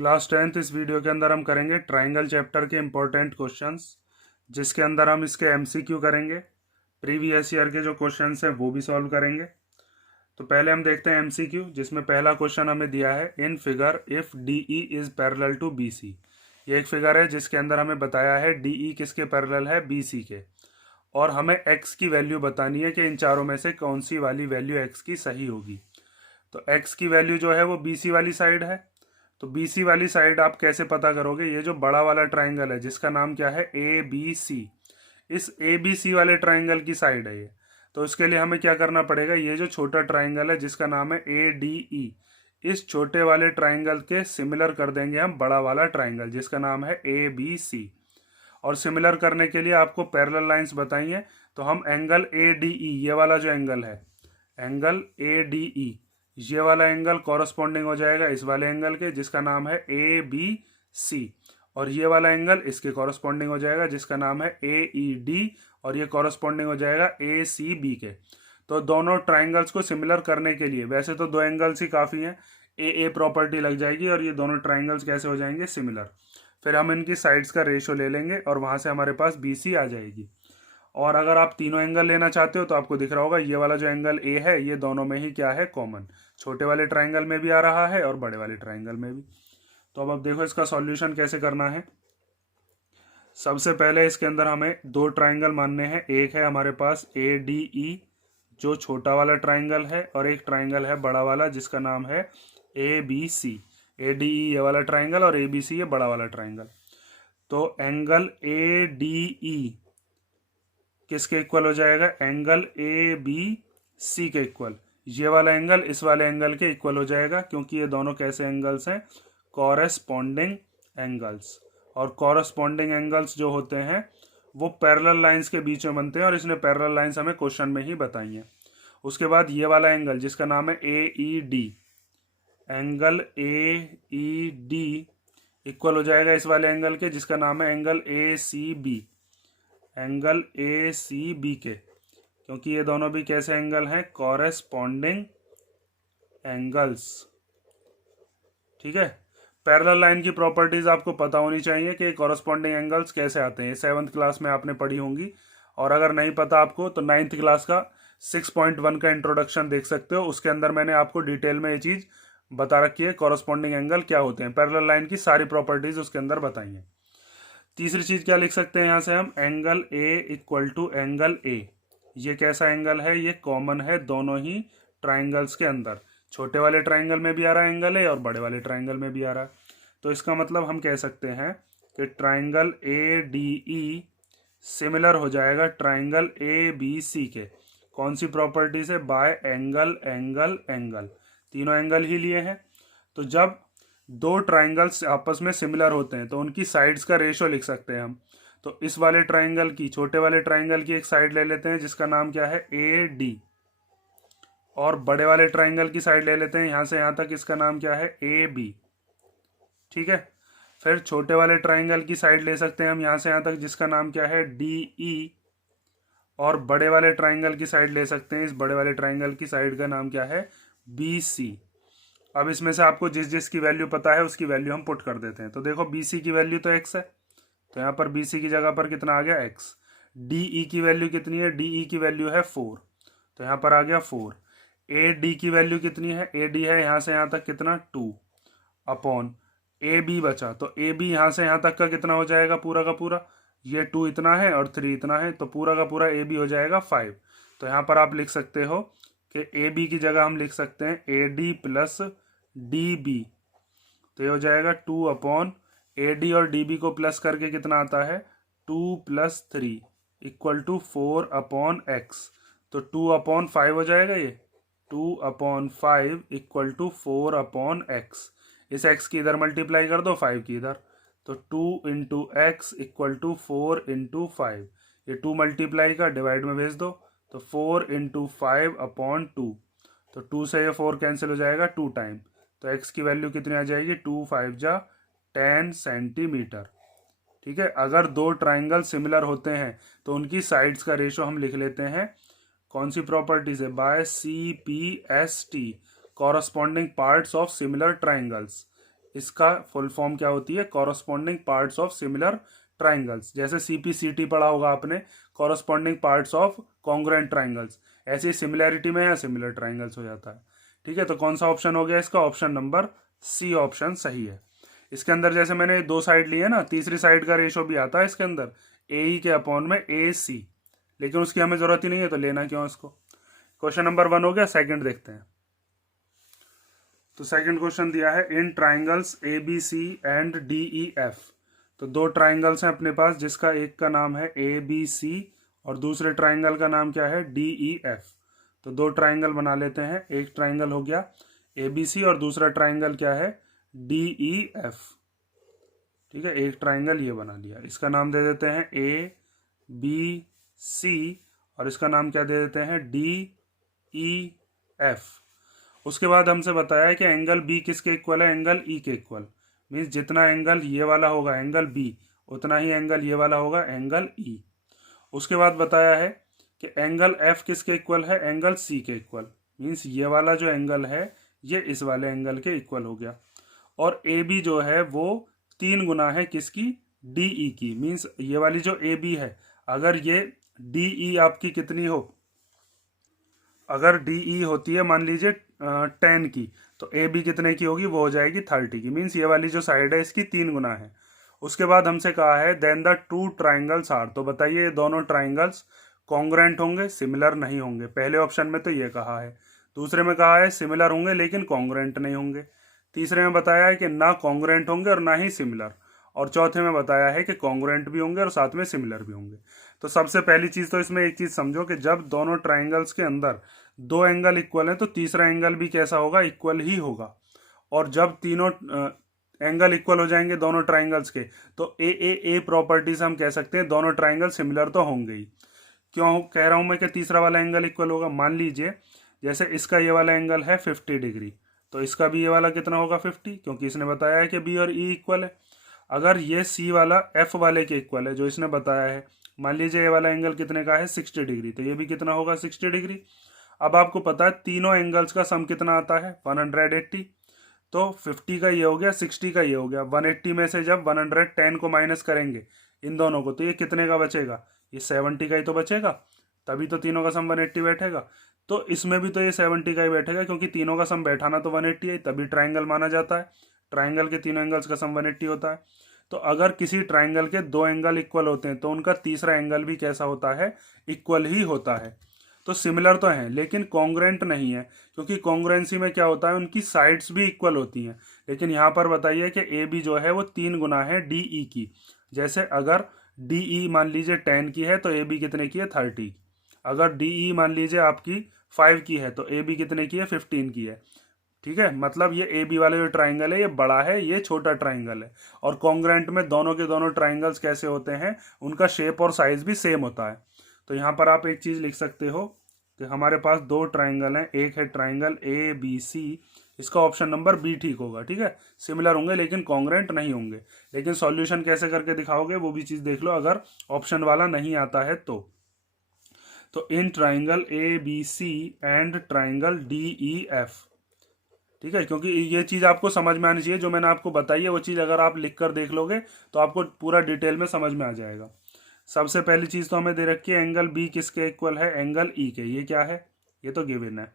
Class 10th इस video के अंदर हम करेंगे ट्राइंगल चैप्टर के इम्पोर्टेंट क्वेश्चंस, जिसके अंदर हम इसके एमसीक्यू करेंगे। प्रीवियस ईयर के जो क्वेश्चंस हैं वो भी सॉल्व करेंगे। तो पहले हम देखते हैं एमसीक्यू, जिसमें पहला क्वेश्चन हमें दिया है in figure if D E is parallel to B C. ये एक फिगर है जिसके अंदर हमें बताया है डीई किसके पैरेलल है, बीसी के, और हमें एक्स की वैल्यू बतानी है कि इन चारों में से कौन सी वाली वैल्यू एक्स की सही होगी। तो एक्स की वैल्यू जो है वो बीसी वाली साइड है। तो बीसी वाली साइड आप कैसे पता करोगे? ये जो बड़ा वाला ट्राइंगल है जिसका नाम क्या है, ए बी सी, इस ए बी सी वाले ट्राइंगल की साइड है ये। तो इसके लिए हमें क्या करना पड़ेगा, ये जो छोटा ट्राइंगल है जिसका नाम है ए डी ई, इस छोटे वाले ट्राइंगल के सिमिलर कर देंगे हम बड़ा वाला ट्राइंगल जिसका नाम है ए बी सी। और सिमिलर करने के लिए आपको पैरेलल लाइंस बताइए, तो हम एंगल ए डी ई, ये वाला जो एंगल है, एंगल ए डी ई, ये वाला एंगल कॉरस्पॉन्डिंग हो जाएगा इस वाले एंगल के जिसका नाम है ए बी सी, और ये वाला एंगल इसके कॉरस्पॉन्डिंग हो जाएगा जिसका नाम है ए ई डी, और ये कॉरस्पॉन्डिंग हो जाएगा ए सी बी के। तो दोनों ट्राइंगल्स को सिमिलर करने के लिए, वैसे तो दो एंगल्स ही काफ़ी हैं, ए प्रॉपर्टी लग जाएगी और ये दोनों ट्राइंगल्स कैसे हो जाएंगे, सिमिलर। फिर हम इनकी साइड्स का रेशो ले लेंगे और वहाँ से हमारे पास बी सी आ जाएगी। और अगर आप तीनों एंगल लेना चाहते हो तो आपको दिख रहा होगा ये वाला जो एंगल ए है ये दोनों में ही क्या है, कॉमन। छोटे वाले ट्राइंगल में भी आ रहा है और बड़े वाले ट्राइंगल में भी। तो अब देखो इसका सॉल्यूशन कैसे करना है। सबसे पहले इसके अंदर हमें दो ट्राइंगल मानने हैं। एक है हमारे पास ए डी ई जो छोटा वाला ट्राइंगल है, और एक ट्राइंगल है बड़ा वाला जिसका नाम है A B C. A D ई ये वाला ट्राइंगल और ए बी सी ये बड़ा वाला ट्राइंगल। तो एंगल ए डी ई किसके इक्वल हो जाएगा, एंगल ए बी सी के इक्वल। ये वाला एंगल इस वाले एंगल के इक्वल हो जाएगा क्योंकि ये दोनों कैसे एंगल्स हैं, कॉरेस्पॉन्डिंग एंगल्स। और कॉरेस्पॉन्डिंग एंगल्स जो होते हैं वो पैरेलल लाइंस के बीच में बनते हैं, और इसने पैरेलल लाइंस हमें क्वेश्चन में ही बताई हैं। उसके बाद ये वाला एंगल जिसका नाम है A E D, angle A E D equal हो जाएगा इस वाले एंगल के जिसका नाम है angle A C B, angle A C B के, क्योंकि ये दोनों भी कैसे एंगल हैं, कॉरेस्पॉन्डिंग एंगल्स। ठीक है। पैरेलल लाइन की प्रॉपर्टीज आपको पता होनी चाहिए कि कॉरेस्पॉन्डिंग एंगल्स कैसे आते हैं। 7th क्लास में आपने पढ़ी होंगी, और अगर नहीं पता आपको तो 9th क्लास का 6.1 का इंट्रोडक्शन देख सकते हो। उसके अंदर मैंने आपको डिटेल में ये चीज बता रखी है, कॉरेस्पॉन्डिंग एंगल क्या होते हैं। पैरेलल लाइन की सारी प्रॉपर्टीज उसके अंदर बताई हैं। तीसरी चीज क्या लिख सकते हैं यहाँ से हम, angle A equal to angle A. ये कैसा एंगल है, ये कॉमन है दोनों ही ट्राइंगल्स के अंदर। छोटे वाले ट्राइंगल में भी आ रहा है एंगल ए और बड़े वाले ट्राइंगल में भी आ रहा है। तो इसका मतलब हम कह सकते हैं कि triangle A D E similar हो जाएगा ट्राइंगल ए बी सी के। कौन सी प्रॉपर्टी से, बाय एंगल एंगल एंगल, तीनों एंगल ही लिए हैं। तो जब दो ट्राइंगल्स आपस में सिमिलर होते हैं तो उनकी साइड्स का रेशो लिख सकते हैं हम। तो इस वाले ट्राइंगल की, छोटे वाले ट्राइंगल की एक साइड ले लेते हैं जिसका नाम क्या है, ए डी, और बड़े वाले ट्राइंगल की साइड ले लेते हैं यहां से यहां तक, इसका नाम क्या है, ए बी। ठीक है। फिर छोटे वाले ट्राइंगल की साइड ले सकते हैं हम यहां से यहां तक जिसका नाम क्या है, डी ई, और बड़े वाले ट्राइंगल की साइड ले सकते हैं, इस बड़े वाले ट्राइंगल की साइड का नाम क्या है, बी सी। अब इसमें से आपको जिस जिस की वैल्यू पता है उसकी वैल्यू हम पुट कर देते हैं। तो देखो बी सी की वैल्यू तो एक्स है, तो यहाँ पर बी सी की जगह पर कितना आ गया, एक्स। डी ई की वैल्यू कितनी है, डी ई की वैल्यू है 4, तो यहाँ पर आ गया 4। ए डी की वैल्यू कितनी है, ए डी है यहाँ से यहाँ तक कितना, 2 अपॉन ए बी बचा, तो ए बी यहाँ से यहाँ तक का कितना हो जाएगा, पूरा का पूरा, ये 2 इतना है और 3 इतना है, तो पूरा का पूरा ए बी हो जाएगा 5। तो यहाँ पर आप लिख सकते हो कि ए बी की जगह हम लिख सकते हैं A D plus D B, तो ये हो जाएगा 2 अपॉन ए डी और डी बी को प्लस करके कितना आता है, 2 + 3 इक्वल टू 4 अपॉन एक्स। तो 2 अपॉन 5 हो जाएगा ये, 2 upon 5 equal to 4 upon x. इस एक्स की इधर मल्टीप्लाई कर दो 5 की इधर, तो 2 into x equal to 4 into 5। ये 2 मल्टीप्लाई का डिवाइड में भेज दो, तो 4 इंटू 5 अपॉन 2, तो 2 से ये 4 कैंसिल हो जाएगा 2 टाइम, तो एक्स की वैल्यू कितनी आ जाएगी, 2 5 जा 10 सेंटीमीटर। ठीक है। अगर दो ट्राइंगल सिमिलर होते हैं तो उनकी साइड्स का रेशो हम लिख लेते हैं, कौन सी प्रॉपर्टी से, by C P S T, corresponding parts of similar triangles. इसका फुल फॉर्म क्या होती है, corresponding parts of similar triangles. जैसे CPCT पढ़ा होगा आपने, corresponding parts of congruent triangles, ऐसे सिमिलैरिटी में या सिमिलर ट्राइंगल्स हो जाता है। ठीक है, तो कौन सा ऑप्शन हो गया इसका, ऑप्शन नंबर सी ऑप्शन सही है। इसके अंदर जैसे मैंने 2 साइड लिए ना, तीसरी साइड का रेशो भी आता है इसके अंदर, AE के अपॉन में AC, लेकिन उसकी हमें जरूरत ही नहीं है तो लेना क्यों इसको। क्वेश्चन नंबर 1 हो गया। सेकंड देखते हैं। तो सेकंड क्वेश्चन दिया है, इन ट्राइंगल्स ABC एंड DEF। तो 2 ट्राइंगल्स हैं अपने पास, जिसका एक का नाम है ABC और दूसरे ट्राइंगल का नाम क्या है, DEF। तो 2 ट्राइंगल बना लेते हैं। एक ट्राइंगल हो गया ABC और दूसरा ट्राइंगल क्या है, DEF। ठीक है, एक ट्राइंगल ये बना लिया, इसका नाम दे देते हैं ABC और इसका नाम क्या दे देते हैं, DEF। उसके बाद हमसे बताया है कि एंगल B किसके इक्वल है, एंगल E के इक्वल। मीन्स जितना एंगल ये वाला होगा एंगल B, उतना ही एंगल ये वाला होगा एंगल E। उसके बाद बताया है कि एंगल F किसके इक्वल है, एंगल C के इक्वल। मीन्स ये वाला जो एंगल है ये इस वाले एंगल के इक्वल हो गया। और AB जो है वो 3 गुना है किसकी, DE की। मीन्स ये वाली जो AB है, अगर ये DE आपकी कितनी हो, अगर DE होती है मान लीजिए 10 की, तो AB कितने की होगी, वो हो जाएगी 30 की। मीन्स ये वाली जो साइड है इसकी 3 गुना है। उसके बाद हमसे कहा है देन द 2 ट्राइंगल्स आर। तो बताइए ये दोनों ट्राइंगल्स कॉन्ग्रुएंट होंगे, सिमिलर नहीं होंगे। पहले ऑप्शन में तो ये कहा है, दूसरे में कहा है सिमिलर होंगे लेकिन कॉन्ग्रुएंट नहीं होंगे, तीसरे में बताया है कि ना कॉन्ग्रुएंट होंगे और ना ही सिमिलर, और चौथे में बताया है कि कॉन्ग्रुएंट भी होंगे और साथ में सिमिलर भी होंगे। तो सबसे पहली चीज तो इसमें एक चीज समझो कि जब दोनों ट्राइंगल्स के अंदर 2 एंगल इक्वल है तो तीसरा एंगल भी कैसा होगा, इक्वल ही होगा। और जब तीनों एंगल इक्वल हो जाएंगे दोनों ट्राइंगल्स के, तो ए प्रॉपर्टी से हम कह सकते हैं दोनों ट्राइंगल सिमिलर तो होंगे ही। क्यों कह रहा हूं मैं कि तीसरा वाला एंगल इक्वल होगा, मान लीजिए जैसे इसका ये वाला एंगल है 50 डिग्री, तो इसका भी ये वाला कितना होगा 50, क्योंकि इसने बताया है कि B और E इक्वल है। अगर ये C वाला F वाले के इक्वल है जो इसने बताया है, मान लीजिए ये वाला एंगल कितने का है 60 डिग्री, तो ये भी कितना होगा 60 डिग्री। अब आपको पता है तीनों एंगल्स का सम कितना आता है 180। तो 50 का ये हो गया, 60 का ये हो गया, 180 में से जब 110 को माइनस करेंगे इन दोनों को, तो ये कितने का बचेगा, ये 70 का ही तो बचेगा। तभी तो तीनों का सम 180 बैठेगा। तो इसमें भी तो ये 70 का ही बैठेगा, क्योंकि तीनों का सम बैठाना तो 180 है, तभी ट्राइंगल माना जाता है। ट्राइंगल के तीनों एंगल्स का सम 180 होता है। तो अगर किसी ट्राइंगल के 2 एंगल इक्वल होते हैं तो उनका तीसरा एंगल भी कैसा होता है, इक्वल ही होता है। तो सिमिलर तो हैं लेकिन कॉन्ग्रुएंट नहीं है, क्योंकि कॉन्ग्रुएंसी में क्या होता है, उनकी साइड्स भी इक्वल होती हैं। लेकिन यहाँ पर बताइए कि AB जो है वो 3 गुना है DE की। जैसे अगर DE मान लीजिए 10 की है तो AB कितने की है 30। अगर DE मान लीजिए आपकी 5 की है तो AB कितने की है 15 की है। ठीक है, मतलब ये AB वाला जो ट्राइंगल है ये बड़ा है, ये छोटा ट्राइंगल है। और कॉन्ग्रुएंट में दोनों के दोनों ट्राइंगल्स कैसे होते हैं, उनका शेप और साइज भी सेम होता है। तो यहाँ पर आप एक चीज लिख सकते हो कि हमारे पास 2 ट्राइंगल हैं, एक है ट्राइंगल ABC, इसका ऑप्शन नंबर B ठीक होगा। ठीक है, सिमिलर होंगे लेकिन कॉन्ग्रुएंट नहीं होंगे। लेकिन सॉल्यूशन कैसे करके दिखाओगे वो भी चीज देख लो, अगर ऑप्शन वाला नहीं आता है तो in triangle ABC and triangle DEF। ठीक है, क्योंकि ये चीज आपको समझ में आनी चाहिए, जो मैंने आपको बताई है वो चीज अगर आप लिख कर देख लोगे तो आपको पूरा डिटेल में समझ में आ जाएगा। सबसे पहली चीज तो हमें दे रखी है एंगल B किसके इक्वल है, एंगल E के। ये क्या है, ये तो गिवन है।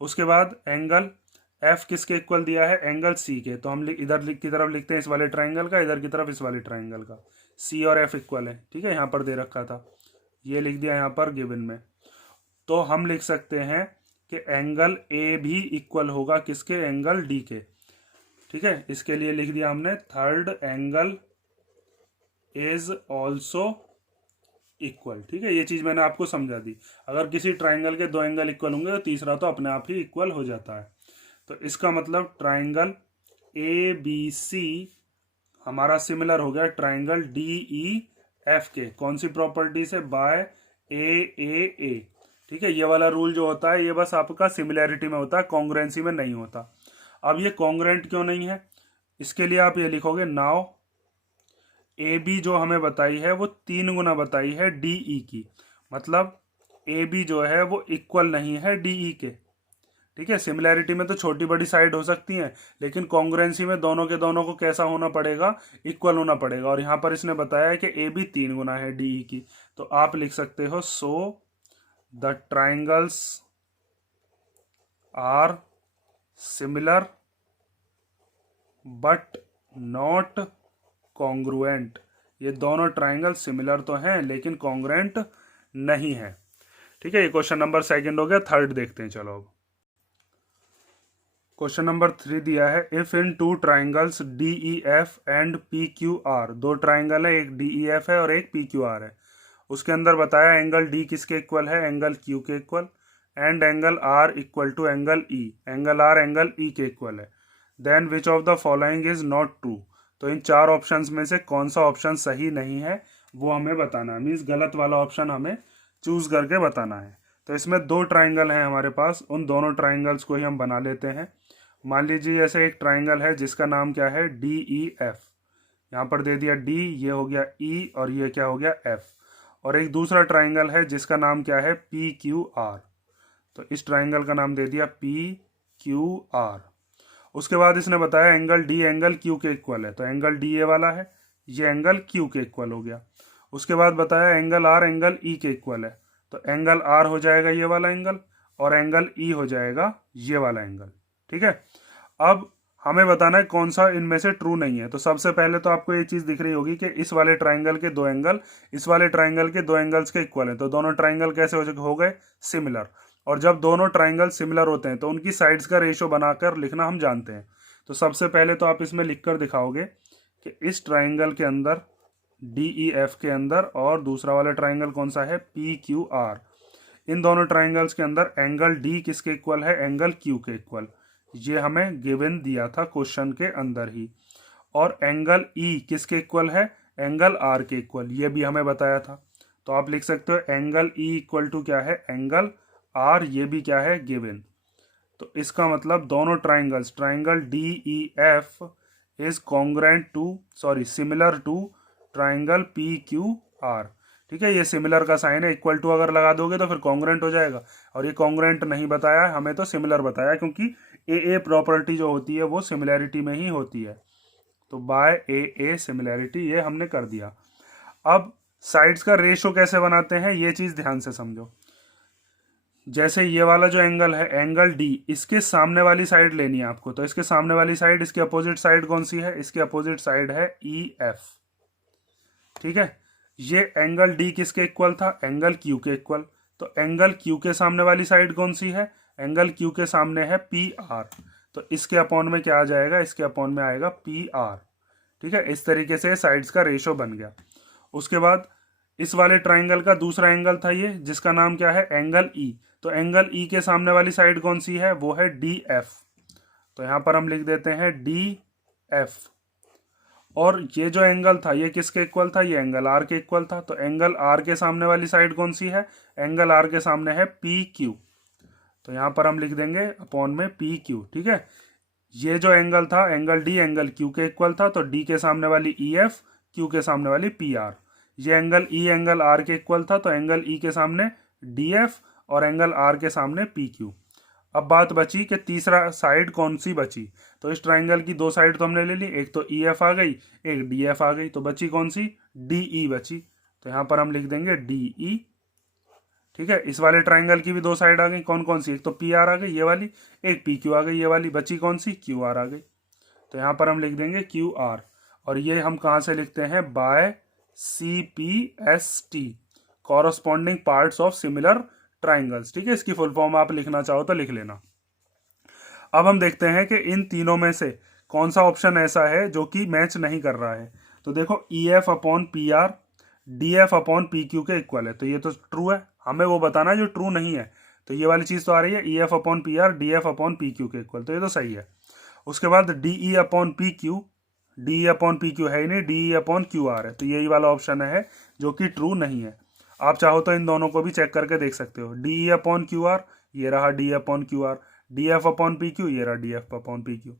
उसके बाद एंगल F किसके इक्वल दिया है, एंगल C के। तो हम इधर की तरफ लिखते हैं इस वाले ट्राइंगल का, इधर की तरफ इस वाले ट्राइंगल का। C और F इक्वल है। ठीक है, यहाँ पर दे रखा था, ये लिख दिया यहाँ पर गिवन में। तो हम लिख सकते हैं कि एंगल A भी इक्वल होगा किसके, एंगल D के। ठीक है, इसके लिए लिख दिया हमने third angle is also equal. ठीक है, ये चीज मैंने आपको समझा दी। अगर किसी ट्राइंगल के 2 एंगल इक्वल होंगे तो तीसरा तो अपने आप ही इक्वल हो जाता है। तो इसका मतलब ट्राइंगल ABC हमारा सिमिलर हो गया ट्राइंगल DEF के। कौन सी प्रॉपर्टी से, बाय AAA। ठीक है, ये वाला रूल जो होता है ये बस आपका सिमिलैरिटी में होता है, कॉन्ग्रुएंसी में नहीं होता। अब ये कॉन्ग्रुएंट क्यों नहीं है, इसके लिए आप ये लिखोगे नाउ AB जो हमें बताई है वो 3 गुना बताई है DE की। मतलब AB जो है वो इक्वल नहीं है DE के। ठीक है, सिमिलैरिटी में तो छोटी बड़ी साइड हो सकती हैं, लेकिन कॉन्ग्रुएंसी में दोनों के दोनों को कैसा होना पड़ेगा, इक्वल होना पड़ेगा। और यहाँ पर इसने बताया है कि ए बी 3 गुना है डी की, तो आप लिख सकते हो so the triangles are similar but not congruent. ये दोनों ट्राइंगल सिमिलर तो हैं लेकिन कॉन्ग्रुएंट नहीं है। ठीक है, ये क्वेश्चन नंबर 2 हो गया। थर्ड देखते हैं, चलो अब क्वेश्चन नंबर 3 दिया है, if in two triangles D E F and P Q are, दो ट्राइंगल है, एक डी ई एफ है और एक पी क्यू आर है। उसके अंदर बताया एंगल डी किसके इक्वल है, एंगल क्यू के equal, and angle R equal to angle E, angle R angle E के इक्वल है। Then which of the following is not true, तो इन 4 ऑप्शंस में से कौन सा ऑप्शन सही नहीं है वो हमें बताना है, मीन्स गलत वाला ऑप्शन हमें चूज करके बताना है। तो इसमें 2 ट्राइंगल हैं हमारे पास, उन दोनों ट्राइंगल्स को ही हम बना लेते हैं। मान लीजिए ऐसे एक ट्राइंगल है जिसका नाम क्या है, डी ई एफ, यहाँ पर दे दिया डी, ये हो गया ई और ये क्या हो गया एफ। और एक दूसरा ट्राइंगल है जिसका नाम क्या है, पी क्यू आर, तो इस ट्राइंगल का नाम दे दिया पी क्यू आर। उसके बाद इसने बताया एंगल डी एंगल क्यू के इक्वल है, तो एंगल डी ये वाला है, ये एंगल क्यू के इक्वल हो गया। उसके बाद बताया एंगल आर एंगल ई के इक्वल है, तो एंगल आर हो जाएगा ये वाला एंगल और एंगल ई हो जाएगा ये वाला एंगल। ठीक है, अब हमें बताना है कौन सा इनमें से ट्रू नहीं है। तो सबसे पहले तो आपको ये चीज दिख रही होगी कि इस वाले ट्राइंगल के 2 एंगल इस वाले ट्राइंगल के 2 एंगल्स के इक्वल हैं, तो दोनों ट्राइंगल कैसे हो गए, सिमिलर। और जब दोनों ट्राइंगल सिमिलर होते हैं तो उनकी साइड्स का रेशियो बनाकर लिखना हम जानते हैं। तो सबसे पहले तो आप इसमें लिखकर दिखाओगे कि इस ट्राइंगल के अंदर डी ई एफ के अंदर और दूसरा वाला ट्राइंगल कौन सा है, पी क्यू आर, इन दोनों ट्राइंगल्स के अंदर एंगल डी किसके इक्वल है, एंगल क्यू के इक्वल। ये हमें गिवन दिया था क्वेश्चन के अंदर ही। और एंगल ई किसके इक्वल है, एंगल आर के इक्वल, ये भी हमें बताया था। तो आप लिख सकते हो एंगल ई इक्वल टू क्या है, एंगल आर, ये भी क्या है, गिवन। तो इसका मतलब दोनों triangles, triangle D E F is congruent to, sorry similar to triangle P Q R. ठीक है, ये सिमिलर का साइन है, इक्वल टू अगर लगा दोगे तो फिर कॉन्ग्रुएंट हो जाएगा, और ये कॉन्ग्रुएंट नहीं बताया हमें, तो सिमिलर बताया, क्योंकि ए प्रॉपर्टी जो होती है वो सिमिलैरिटी में ही होती है। तो बाय ए सिमिलैरिटी ये हमने कर दिया। अब साइड्स का रेशो कैसे बनाते हैं ये चीज ध्यान से समझो। जैसे ये वाला जो एंगल है, एंगल डी, इसके सामने वाली साइड लेनी है आपको, तो इसके सामने वाली साइड, इसकी अपोजिट साइड कौन सी है, इसकी अपोजिट साइड है ई एफ। ठीक है, ये एंगल डी किसके इक्वल था, एंगल क्यू के इक्वल, तो एंगल क्यू के सामने वाली साइड कौन सी है, एंगल क्यू के सामने है पी आर, तो इसके अपॉन में क्या आ जाएगा, इसके अपॉन में आएगा पी आर। ठीक है, इस तरीके से साइड्स का रेशो बन गया। उसके बाद इस वाले ट्राइंगल का दूसरा एंगल था ये, जिसका नाम क्या है, एंगल ई, तो एंगल ई के सामने वाली साइड कौन सी है, वो है डी एफ, तो यहां पर हम लिख देते हैं डी एफ। और ये जो एंगल था ये किसके इक्वल था, ये एंगल आर के इक्वल था, तो एंगल आर के सामने वाली साइड कौन सी है, एंगल आर के सामने है पी क्यू, तो यहां पर हम लिख देंगे अपॉन में पी क्यू। ठीक है, ये जो एंगल था, एंगल डी एंगल क्यू के इक्वल था, तो डी के सामने वाली ई एफ, क्यू के सामने वाली पी आर। ये एंगल ई एंगल आर के इक्वल था, तो एंगल ई के सामने डी एफ और एंगल आर के सामने पी क्यू। अब बात बची कि तीसरा साइड कौन सी बची, तो इस ट्राइंगल की 2 साइड तो हमने ले ली, एक तो ई एफ आ गई, एक डी एफ आ गई, तो बची कौन सी, डी ई बची, तो यहां पर हम लिख देंगे डी ई। ठीक है, इस वाले ट्राइंगल की भी 2 साइड आ गई, कौन कौन सी, एक तो पी आर आ गई ये वाली, एक पी क्यू आ गई ये वाली, बची कौन सी, क्यू आर आ गई, तो यहां पर हम लिख देंगे क्यू आर। और ये हम कहां से लिखते हैं, by C P S T, corresponding parts of similar triangles. ठीक है, इसकी फुल फॉर्म आप लिखना चाहो तो लिख लेना। अब हम देखते हैं कि इन तीनों में से कौन सा ऑप्शन ऐसा है जो कि मैच नहीं कर रहा है। तो देखो E F upon P R D F upon P Q के इक्वल है, तो ये तो ट्रू है, हमें वो बताना है जो ट्रू नहीं है। तो ये वाली चीज तो आ रही है, E F upon P R D F upon P Q के इक्वल, तो ये तो सही है। उसके बाद D E upon P Q, D E upon P Q है ही नहीं, D E upon Q R है, तो यही वाला ऑप्शन है जो कि ट्रू नहीं है। आप चाहो तो इन दोनों को भी चेक करके देख सकते हो, D E upon Q R, ये रहा D upon Q R, D F upon P Q, ये रहा D F upon P Q,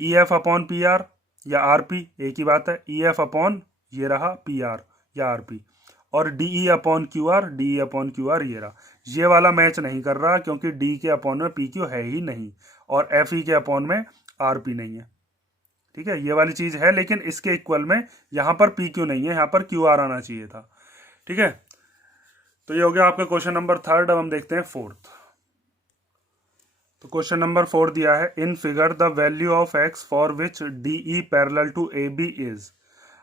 E F upon P R या आर पी एक ही बात है, ई एफ अपॉन ये रहा पी आर या आर पी, और D E upon Q R, D E upon Q R ये रहा, ये वाला मैच नहीं कर रहा क्योंकि डी के अपॉन में पी क्यू है ही नहीं और एफ ई के अपॉन में आर पी नहीं है। ठीक है, ये वाली चीज है लेकिन इसके इक्वल में यहाँ पर पी क्यू नहीं है, यहाँ पर क्यू आर आना चाहिए था। ठीक है, तो ये हो गया आपका क्वेश्चन नंबर थर्ड। अब हम देखते हैं फोर्थ। तो क्वेश्चन नंबर 4 दिया है, in figure the value of x for which D E parallel to A B is.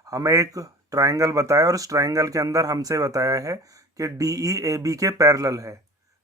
हमें एक ट्राइंगल बताया और उस ट्राइंगल के अंदर हमसे बताया है कि डी ई ए बी के पैरेलल है,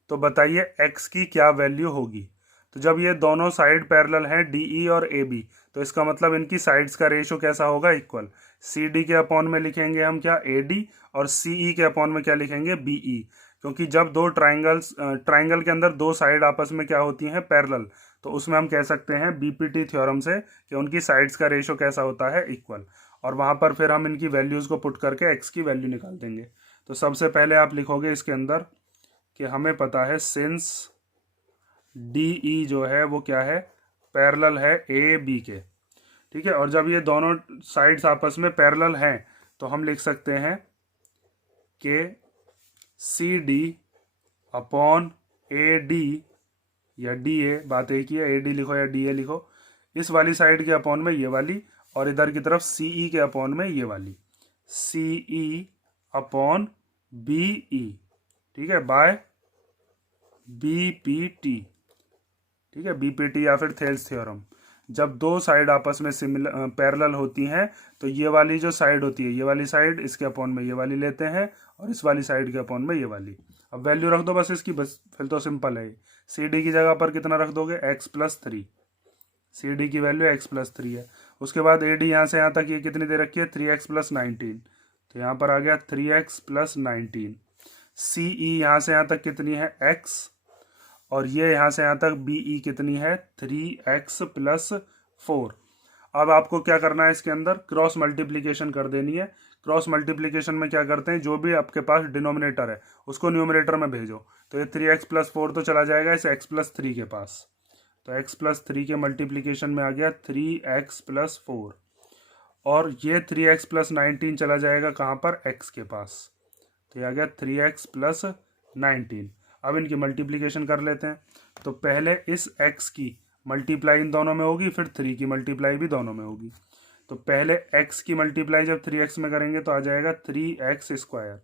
तो बताइए एक्स की क्या वैल्यू होगी। तो जब ये दोनों साइड पैरेलल हैं डी ई और ए बी, तो इसका मतलब इनकी साइड्स का रेशो कैसा होगा, इक्वल। सी डी के अपॉन में लिखेंगे हम क्या, ए डी, और सी ई के अपॉन में क्या लिखेंगे, बी ई। क्योंकि जब दो ट्राइंगल के अंदर दो साइड आपस में क्या होती हैं, पैरेलल, तो उसमें हम कह सकते हैं बीपीटी थ्योरम से कि उनकी साइड्स का रेशो कैसा होता है, इक्वल। और वहां पर फिर हम इनकी वैल्यूज को पुट करके एक्स की वैल्यू निकाल देंगे। तो सबसे पहले आप लिखोगे इसके अंदर कि हमें पता है सिंस डी ई जो है वो क्या है, पैरेलल है ए बी के। ठीक है, और जब ये दोनों साइड्स आपस में पैरेलल हैं तो हम लिख सकते हैं कि C D upon A D या डी ए, बात एक ही है, ए डी लिखो या डी ए लिखो, इस वाली साइड के अपॉन में ये वाली, और इधर की तरफ सी ई के अपॉन में ये वाली, सी ई अपॉन बी ई। ठीक है, बाय बी पी टी। ठीक है, बी पी टी या फिर थेल्स थ्योरम। जब दो साइड आपस में सिमिलर पैरेलल होती हैं तो ये वाली जो साइड होती है, ये वाली साइड इसके अपॉन में ये वाली लेते हैं और इस वाली साइड के अपॉन में ये वाली। अब वैल्यू रख दो बस इसकी, बस फिर तो सिंपल है। सी डी की जगह पर कितना रख दोगे, x+3। सी डी की वैल्यू x+3 है। उसके बाद ए डी यहाँ से यहाँ तक ये कितनी दे रखी है, 3x+19, तो यहाँ पर आ गया 3x+19। सी ई यहाँ से यहाँ तक कितनी है, x, और ये यहाँ से यहाँ तक बी ई कितनी है, 3x+4। अब आपको क्या करना है, इसके अंदर क्रॉस मल्टीप्लीकेशन कर देनी है। क्रॉस मल्टीप्लीकेशन में क्या करते हैं, जो भी आपके पास डिनोमिनेटर है उसको न्यूमरेटर में भेजो। तो ये 3x+4 तो चला जाएगा इस x+3 के पास, तो x+3 के मल्टीप्लीकेशन में आ गया 3x+4, और ये 3x+19 चला जाएगा कहाँ पर, x के पास, तो ये आ गया 3x+19। अब इनकी मल्टीप्लीकेशन कर लेते हैं। तो पहले इस x की मल्टीप्लाई इन दोनों में होगी, फिर 3 की मल्टीप्लाई भी दोनों में होगी। तो पहले x की मल्टीप्लाई जब 3x में करेंगे तो आ जाएगा 3x²।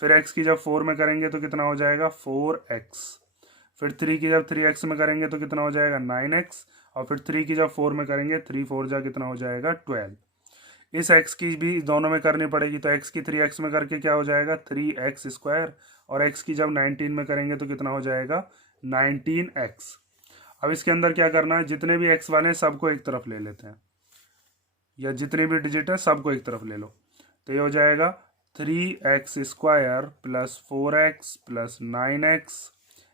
फिर x की जब 4 में करेंगे तो कितना हो जाएगा, 4x। फिर 3 की जब 3x में करेंगे तो कितना हो जाएगा, 9x। और फिर 3 की जब 4 में करेंगे, 3 4 जा कितना हो जाएगा, 12। इस x की भी दोनों में करनी पड़ेगी, तो x की 3x में करके क्या हो जाएगा, 3x², और x की जब 19 में करेंगे तो कितना हो जाएगा, 19x। अब इसके अंदर क्या करना है, जितने भी x वाले हैं सबको एक तरफ ले लेते हैं, या जितने भी डिजिट है सबको एक तरफ ले लो। तो ये हो जाएगा 3x² + 4x + 9x।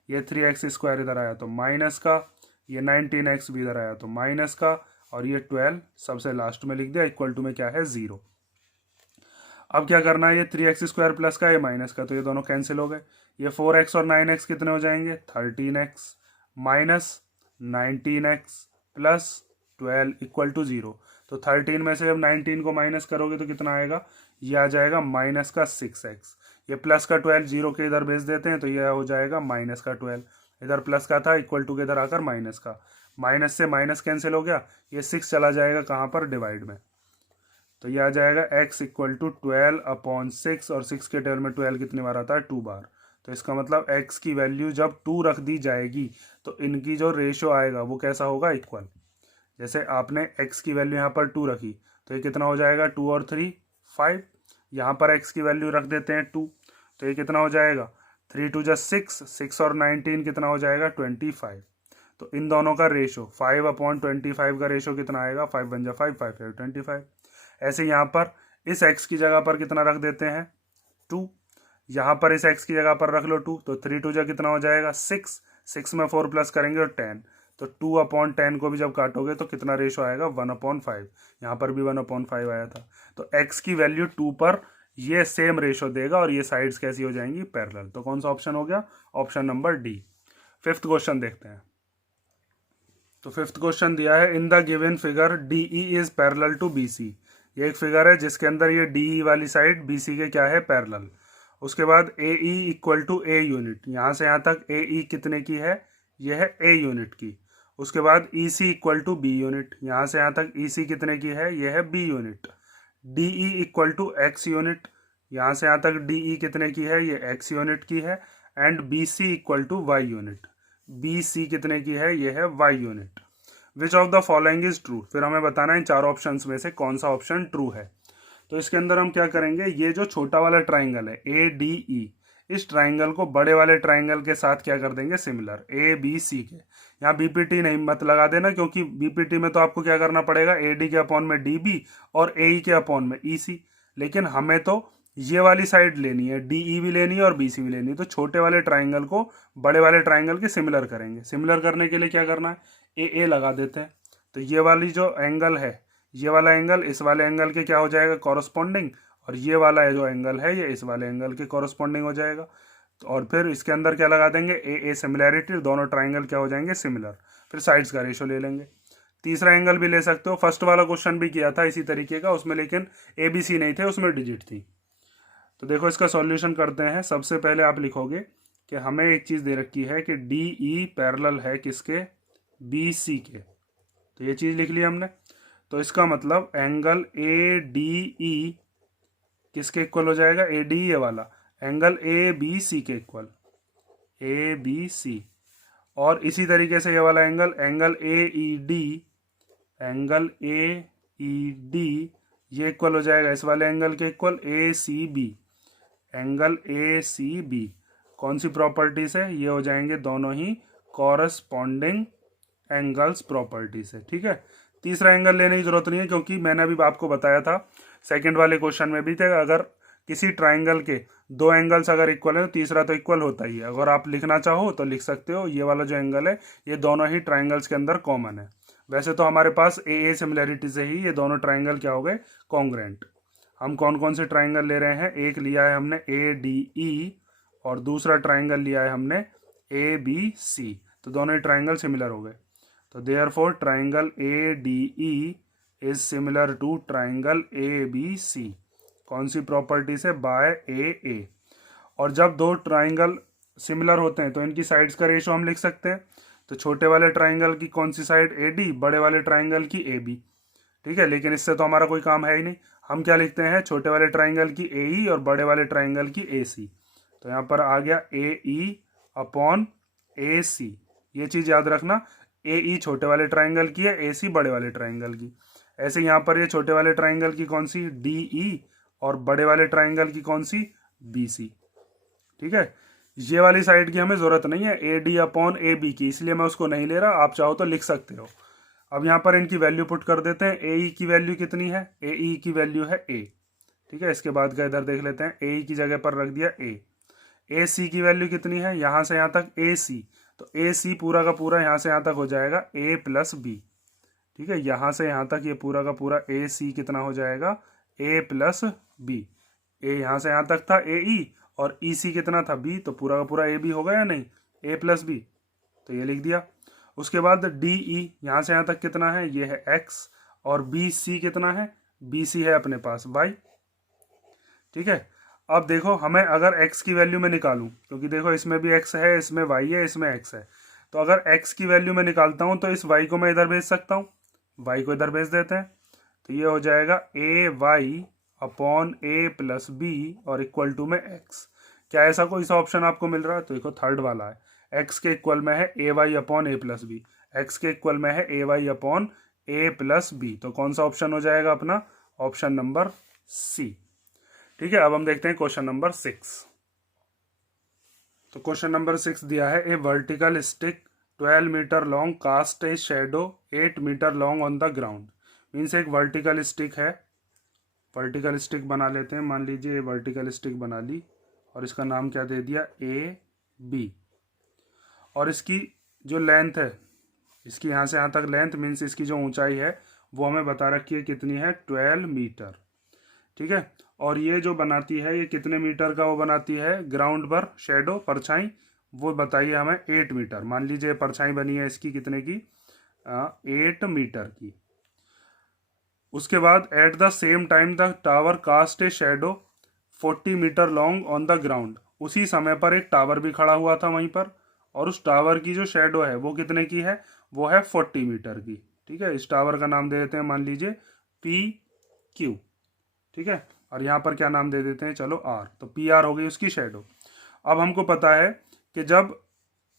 ये 3x² इधर आया तो माइनस का, ये 19x भी इधर आया तो माइनस का, और ये 12 सबसे लास्ट में लिख दिया, इक्वल टू में क्या है, 0। अब क्या करना है, ये 3x² प्लस का, ये माइनस का, तो ये दोनों कैंसिल हो गए। ये 4x और 9x कितने हो जाएंगे, 13x minus 19x plus 12 equal to 0। तो 13 में से जब 19 को माइनस करोगे तो कितना आएगा, ये आ जाएगा माइनस का 6x। ये प्लस का 12 0 के इधर भेज देते हैं तो ये हो जाएगा माइनस का 12, इधर प्लस का था, इक्वल टू के इधर आकर माइनस का, माइनस से माइनस कैंसिल हो गया, ये 6 चला जाएगा कहाँ पर, डिवाइड में। तो ये आ जाएगा x इक्वल टू 12/6, और 6 के टेबल में 12 कितनी बार आता है, 2 बार। तो इसका मतलब x की वैल्यू जब 2 रख दी जाएगी तो इनकी जो रेशो आएगा वो कैसा होगा, इक्वल। जैसे आपने x की वैल्यू यहाँ पर 2 रखी तो ये कितना हो जाएगा, 2 और 3 5। यहाँ पर x की वैल्यू रख देते हैं 2, तो ये कितना हो जाएगा, 3 2 जा 6, 6 और 19 कितना हो जाएगा, 25। तो इन दोनों का रेशो 5/25 का रेशो कितना आएगा, 5 1 जा 5 5 5 25। ऐसे यहाँ पर इस x की जगह पर कितना रख देते हैं, 2। यहाँ पर इस x की जगह पर रख लो 2, तो 3 2 जा कितना हो जाएगा, 6। 6 में 4 प्लस करेंगे और 10, तो 2/10 को भी जब काटोगे तो कितना रेशो आएगा, 1/5। यहाँ पर भी 1/5 आया था। तो x की वैल्यू 2 पर ये सेम रेशो देगा और ये साइड्स कैसी हो जाएंगी, पैरेलल। तो कौन सा ऑप्शन हो गया, option number D. 5th question देखते हैं। तो 5th क्वेश्चन दिया है, in the given figure D E is parallel to B C. ये एक फिगर है जिसके अंदर ये डी ई वाली साइड बी सी के क्या है, पैरेलल। उसके बाद A E equal to a unit, यहाँ से यहाँ तक ए ई कितने की है, ये है ए यूनिट की। उसके बाद ई सी इक्वल टू बी यूनिट, यहाँ से यहाँ तक ई सी कितने की है, ये है B unit. D E equal to x unit, यहाँ से यहाँ तक डी ई कितने की है, ये एक्स यूनिट की है। And B C equal to y unit, B C कितने की है, ये है y unit. Which of the following is true, फिर हमें बताना है इन चारों ऑप्शंस में से कौन सा ऑप्शन ट्रू है। तो इसके अंदर हम क्या करेंगे, ये जो छोटा वाला ट्राइंगल है ए डी ई, इस ट्राइंगल को बड़े वाले ट्राइंगल के साथ क्या कर देंगे, सिमिलर, ए बी सी के। यहाँ बीपीटी नहीं मत लगा देना, क्योंकि बीपीटी में तो आपको क्या करना पड़ेगा, ए डी के अपॉन में डी बी और ए ई के अपॉन में ई सी। लेकिन हमें तो ये वाली साइड लेनी है, डी ई भी लेनी है और बी सी भी लेनी है। तो छोटे वाले ट्राइंगल को बड़े वाले ट्राइंगल के सिमिलर करेंगे। सिमिलर करने के लिए क्या करना है, ए लगा देते हैं। तो ये वाली जो एंगल है, ये वाला एंगल इस वाले एंगल के क्या हो जाएगा, कॉरस्पॉन्डिंग, और ये वाला जो एंगल है ये इस वाले एंगल के कॉरस्पॉन्डिंग हो जाएगा। तो और फिर इसके अंदर क्या लगा देंगे, ए सिमिलैरिटी, दोनों ट्राइंगल क्या हो जाएंगे, सिमिलर। फिर साइड्स का रेशो ले लेंगे। तीसरा एंगल भी ले सकते हो, फर्स्ट वाला क्वेश्चन भी किया था इसी तरीके का, उसमें लेकिन ए बी सी नहीं थे, उसमें डिजिट थी। तो देखो इसका सॉल्यूशन करते हैं। सबसे पहले आप लिखोगे कि हमें एक चीज़ दे रखी है कि डी ई पैरेलल है किसके, बी सी के। तो ये चीज़ लिख ली हमने। तो इसका मतलब एंगल ए डी ई किसके इक्वल हो जाएगा, ए डी ए वाला एंगल ए बी सी के इक्वल, ए बी सी। और इसी तरीके से ये वाला angle, angle A E D, angle A E D ये इक्वल हो जाएगा इस वाले एंगल के equal, A C B, angle A C B. कौन सी प्रॉपर्टी से, ये हो जाएंगे दोनों ही कॉरस्पॉन्डिंग एंगल्स प्रॉपर्टी से। ठीक है, तीसरा एंगल लेने की जरूरत नहीं है, क्योंकि मैंने अभी आपको बताया था सेकंड वाले क्वेश्चन में भी थे, अगर किसी ट्राइंगल के दो एंगल्स अगर इक्वल है तो तीसरा तो इक्वल होता ही है। अगर आप लिखना चाहो तो लिख सकते हो, ये वाला जो एंगल है ये दोनों ही ट्राइंगल्स के अंदर कॉमन है। वैसे तो हमारे पास ए सिमिलैरिटी से ही ये दोनों ट्राइंगल क्या हो गए, कॉन्ग्रेंट। हम कौन कौन से ट्राइंगल ले रहे हैं, एक लिया है हमने ए डी ई और दूसरा ट्राइंगल लिया है हमने ए बी सी। तो दोनों ही ट्राइंगल सिमिलर हो गए। तो therefore triangle A D E is similar to triangle A B C. कौन सी प्रॉपर्टी से, बाय ए। और जब दो ट्राइंगल सिमिलर होते हैं तो इनकी साइड्स का रेशो हम लिख सकते हैं। तो छोटे वाले ट्राइंगल की कौन सी साइड, ए डी, बड़े वाले ट्राइंगल की ए बी। ठीक है, लेकिन इससे तो हमारा कोई काम है ही नहीं। हम क्या लिखते हैं, छोटे वाले ट्राइंगल की ए ई और बड़े वाले ट्राइंगल की ए सी। तो यहाँ पर आ गया ए ई अपॉन ए सी। ये चीज़ याद रखना, ए ई छोटे वाले ट्राइंगल की है, ए सी बड़े वाले ट्राइंगल की। ऐसे यहाँ पर ये छोटे वाले ट्राइंगल की कौन सी, डी ई, और बड़े वाले ट्राइंगल की कौन सी, बी सी। ठीक है, ये वाली साइड की हमें जरूरत नहीं है, A D upon A B की, इसलिए मैं उसको नहीं ले रहा। आप चाहो तो लिख सकते हो। अब यहाँ पर इनकी वैल्यू पुट कर देते हैं। ए ई की वैल्यू कितनी है, ए ई की वैल्यू है ए। ठीक है, इसके बाद का इधर देख लेते हैं, ए ई की जगह पर रख दिया ए सी की वैल्यू कितनी है, यहाँ से यहाँ तक ए सी। तो ए सी पूरा का पूरा यहाँ से यहाँ तक हो जाएगा ए प्लस बी। ठीक है, यहाँ से यहाँ तक ये पूरा का पूरा ए सी कितना हो जाएगा, ए प्लस बी। ए यहाँ से यहाँ तक था ए ई और ई सी कितना था, बी। तो पूरा का पूरा ए बी होगा या नहीं, ए प्लस बी। तो ये लिख दिया। उसके बाद डी ई, यहाँ से यहाँ तक कितना है, ये है एक्स, और बी सी कितना है, बी सी है अपने पास वाई। ठीक है, अब देखो हमें अगर x की वैल्यू में निकालूं, क्योंकि देखो इसमें भी x है, इसमें y है, इसमें x है। तो अगर x की वैल्यू में निकालता हूं तो इस y को मैं इधर भेज सकता हूं, y को इधर भेज देते हैं। तो ये हो जाएगा ए Y upon A plus B और इक्वल टू में x। क्या ऐसा कोई सा ऑप्शन आपको मिल रहा है, तो देखो थर्ड वाला है, x के इक्वल में है ए Y upon A plus B, x के इक्वल में है ए Y upon A plus B. तो कौन सा ऑप्शन हो जाएगा अपना, ऑप्शन नंबर सी। ठीक है, अब हम देखते हैं क्वेश्चन नंबर 6। तो क्वेश्चन नंबर 6 दिया है, a vertical stick 12 metre long cast a shadow 8 metre long on the ground. Means एक वर्टिकल स्टिक है, वर्टिकल स्टिक बना लेते हैं। मान लीजिए ये वर्टिकल स्टिक बना ली और इसका नाम क्या दे दिया, ए बी। और इसकी जो लेंथ है, इसकी यहाँ से यहाँ तक लेंथ, मीन्स इसकी जो ऊंचाई है वो हमें बता रखी है कितनी है, 12 मीटर। ठीक है, और ये जो बनाती है ये कितने मीटर का वो बनाती है, ग्राउंड पर शेडो, परछाई, वो बताइए हमें 8 मीटर। मान लीजिए परछाई बनी है इसकी कितने की, 8 मीटर की। उसके बाद at the same time the tower cast a shadow 40 metre long on the ground. उसी समय पर एक टावर भी खड़ा हुआ था वहीं पर, और उस टावर की जो शेडो है वो कितने की है, वो है 40 मीटर की। ठीक है, इस टावर का नाम दे देते हैं मान लीजिए पी क्यू। ठीक है, और यहाँ पर क्या नाम दे देते हैं, चलो आर, तो पी आर हो गई उसकी शेडो। अब हमको पता है कि जब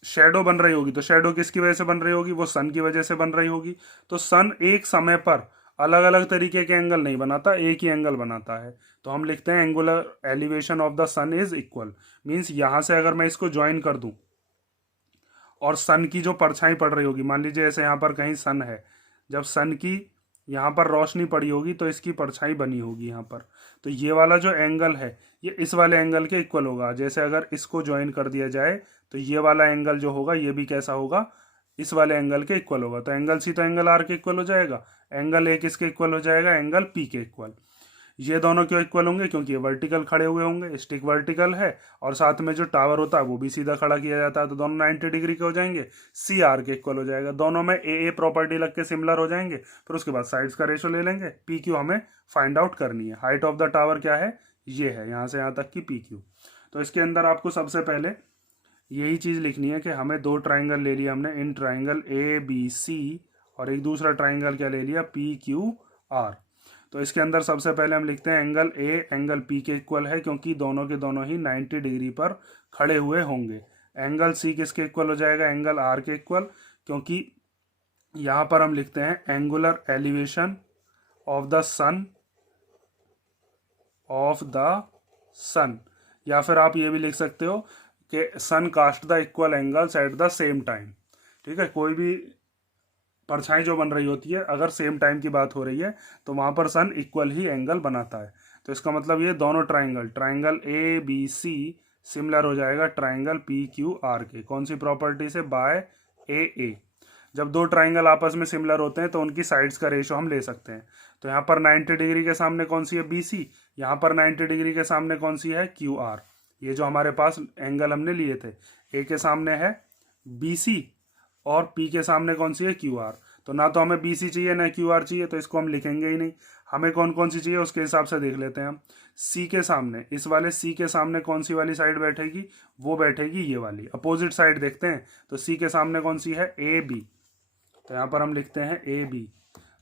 शेडो बन रही होगी तो शेडो किसकी वजह से बन रही होगी, वो सन की वजह से बन रही होगी। तो सन एक समय पर अलग अलग तरीके के एंगल नहीं बनाता, एक ही एंगल बनाता है। तो हम लिखते हैं angular elevation of the sun is equal. Means यहां से अगर मैं इसको ज्वाइन कर दूं और सन की जो परछाई पड़ रही होगी, मान लीजिए ऐसे यहाँ पर कहीं सन है, जब सन की यहाँ पर रोशनी पड़ी होगी तो इसकी परछाई बनी होगी यहाँ पर। तो ये वाला जो एंगल है ये इस वाले एंगल के इक्वल होगा। जैसे अगर इसको ज्वाइन कर दिया जाए तो ये वाला एंगल जो होगा ये भी कैसा होगा, इस वाले एंगल के इक्वल होगा। तो एंगल सी तो एंगल आर के इक्वल हो जाएगा, एंगल ए किसके इक्वल हो जाएगा, एंगल पी के इक्वल। ये दोनों क्यों इक्वल होंगे, क्योंकि ये वर्टिकल खड़े हुए होंगे, स्टिक वर्टिकल है, और साथ में जो टावर होता है वो भी सीधा खड़ा किया जाता है, तो दोनों 90 डिग्री के हो जाएंगे, सी आर के इक्वल हो जाएगा। दोनों में ए प्रॉपर्टी लग के सिमिलर हो जाएंगे। फिर उसके बाद साइड्स का रेशो ले लेंगे, पी क्यू हमें फाइंड आउट करनी है। हाइट ऑफ द टावर क्या है, ये है यहाँ से यहाँ तक की पी क्यू। तो इसके अंदर आपको सबसे पहले यही चीज़ लिखनी है कि हमें दो ट्राइंगल ले लिया हमने, इन ट्राइंगल ए बी सी, और एक दूसरा ट्राइंगल क्या ले लिया, पी क्यू आर। तो इसके अंदर सबसे पहले हम लिखते हैं एंगल ए एंगल पी के इक्वल है, क्योंकि दोनों के दोनों ही 90 डिग्री पर खड़े हुए होंगे। एंगल सी किसके इक्वल हो जाएगा, एंगल आर के इक्वल, क्योंकि यहाँ पर हम लिखते हैं angular elevation of the sun, या फिर आप ये भी लिख सकते हो कि sun cast the equal angles at the same time. ठीक है, कोई भी परछाई जो बन रही होती है अगर सेम टाइम की बात हो रही है तो वहां पर सन इक्वल ही एंगल बनाता है। तो इसका मतलब ये दोनों triangle A B C similar हो जाएगा ट्राइंगल पी क्यू आर के। कौन सी प्रॉपर्टी से, बाय ए। जब दो ट्राइंगल आपस में सिमिलर होते हैं तो उनकी साइड्स का रेशो हम ले सकते हैं। तो यहाँ पर 90 डिग्री के सामने कौन सी है, बी सी, यहाँ पर 90 डिग्री के सामने कौन सी है, क्यू आर। ये जो हमारे पास एंगल हमने लिए थे, ए के सामने है बी सी और पी के सामने कौन सी है, क्यू आर। तो ना तो हमें बी सी चाहिए ना क्यू आर चाहिए, तो इसको हम लिखेंगे ही नहीं। हमें कौन कौन सी चाहिए उसके हिसाब से देख लेते हैं हम। सी के सामने, इस वाले सी के सामने कौन सी वाली साइड बैठेगी, वो बैठेगी ये वाली। अपोजिट साइड देखते हैं, तो सी के सामने कौन सी है, ए बी। तो यहाँ पर हम लिखते हैं ए बी,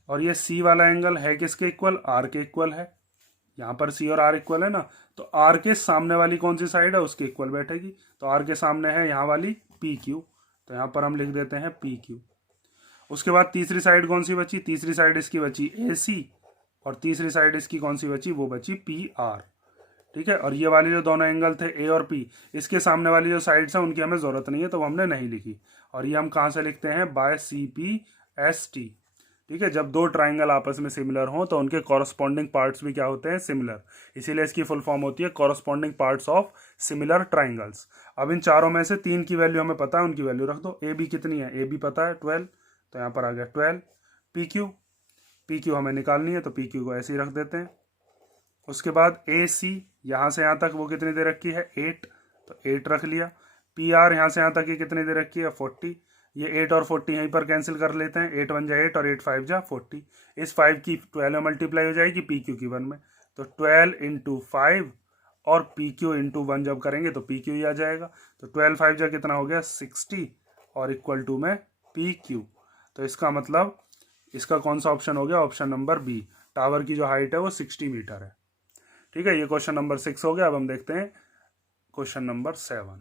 और ये सी वाला एंगल है किसके इक्वल, आर के इक्वल है। यहाँ पर सी और आर इक्वल है ना, तो आर के सामने वाली कौन सी साइड है उसके इक्वल बैठेगी। तो आर के सामने है यहाँ वाली पी क्यू, तो यहाँ पर हम लिख देते हैं पी क्यू। उसके बाद तीसरी साइड कौन सी बची, तीसरी साइड इसकी बची ए सी, और तीसरी साइड इसकी कौन सी बची, वो बची पी आर। ठीक है, और ये वाले जो दोनों एंगल थे ए और पी, इसके सामने वाली जो साइड्स हैं उनकी हमें जरूरत नहीं है तो हमने नहीं लिखी। और ये हम कहाँ से लिखते हैं, by C P S T. ठीक है, जब दो ट्राइंगल आपस में सिमिलर हों तो उनके कॉरस्पॉन्डिंग पार्ट्स भी क्या होते हैं, सिमिलर। इसीलिए इसकी फुल फॉर्म होती है corresponding parts of similar triangles. अब इन चारों में से तीन की वैल्यू हमें पता है, उनकी वैल्यू रख दो। ए बी कितनी है, ए बी पता है 12, तो यहाँ पर आ गया 12। पी क्यू हमें निकालनी है तो पी क्यू को ऐसे ही रख देते हैं। उसके बाद ए सी, यहाँ से यहाँ तक वो कितनी दे रखी है, 8, तो 8 रख लिया। पी आर यहाँ से यहाँ तक ये कितनी दे रखी है, 40। ये 8 और 40 यहीं पर कैंसिल कर लेते हैं, 8 1 जा 8 और 8 5 जा 40। इस 5 की 12 में मल्टीप्लाई हो जाएगी पी क्यू की 1 में, तो 12 इंटू 5 और पी क्यू इंटू 1 जब करेंगे तो पी क्यू ही आ जाएगा। तो 12 5 जा कितना हो गया, 60, और इक्वल टू में पी क्यू। तो इसका मतलब इसका कौन सा ऑप्शन हो गया, ऑप्शन नंबर बी। टावर की जो हाइट है वो 60 मीटर है। ठीक है, ये क्वेश्चन नंबर 6 हो गया। अब हम देखते हैं क्वेश्चन नंबर 7।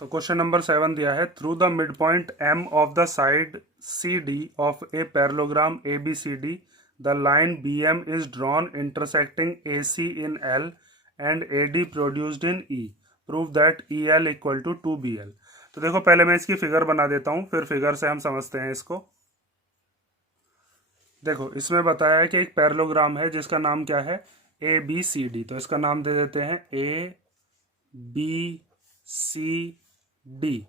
तो क्वेश्चन नंबर 7 दिया है, through the mid point M of the side C D of a parallelogram A B C D the line B M is drawn intersecting A C in L and A D produced in E. Prove that E L equal to 2BL। तो देखो पहले मैं इसकी figure बना देता हूँ, फिर figure से हम समझते हैं इसको। देखो इसमें बताया है कि एक पैरेललोग्राम है जिसका नाम क्या है, ए बी सी डी। तो इसका नाम दे देते हैं ए बी सी डी।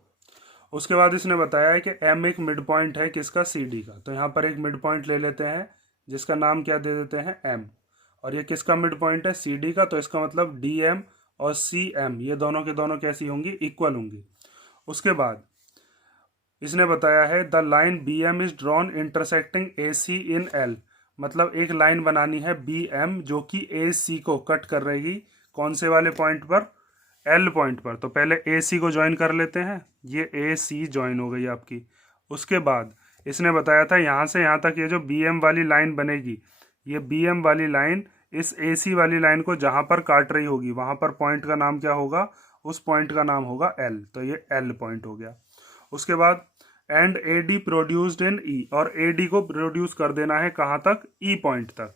उसके बाद इसने बताया है कि एम एक मिड पॉइंट है किसका, सी डी का। तो यहाँ पर एक मिड पॉइंट ले लेते हैं जिसका नाम क्या दे देते हैं, एम। और ये किसका मिड पॉइंट है, सी डी का। तो इसका मतलब डी एम और सी एम ये दोनों के दोनों कैसी होंगी, इक्वल होंगी। उसके बाद इसने बताया है the line B M is drawn intersecting A C in L. मतलब एक लाइन बनानी है बी एम जो कि ए सी को कट कर रहेगी, कौन से वाले पॉइंट पर, एल पॉइंट पर। तो पहले ए सी को ज्वाइन कर लेते हैं, ये ए सी ज्वाइन हो गई आपकी। उसके बाद इसने बताया था यहाँ से यहाँ तक ये जो बी एम वाली लाइन बनेगी, ये बी एम वाली लाइन इस ए सी वाली लाइन को जहाँ पर काट रही होगी वहाँ पर पॉइंट का नाम क्या होगा, उस पॉइंट का नाम होगा एल। तो ये एल पॉइंट हो गया। उसके बाद and A D produced in E, और ए डी को प्रोड्यूस कर देना है कहाँ तक, ई पॉइंट तक।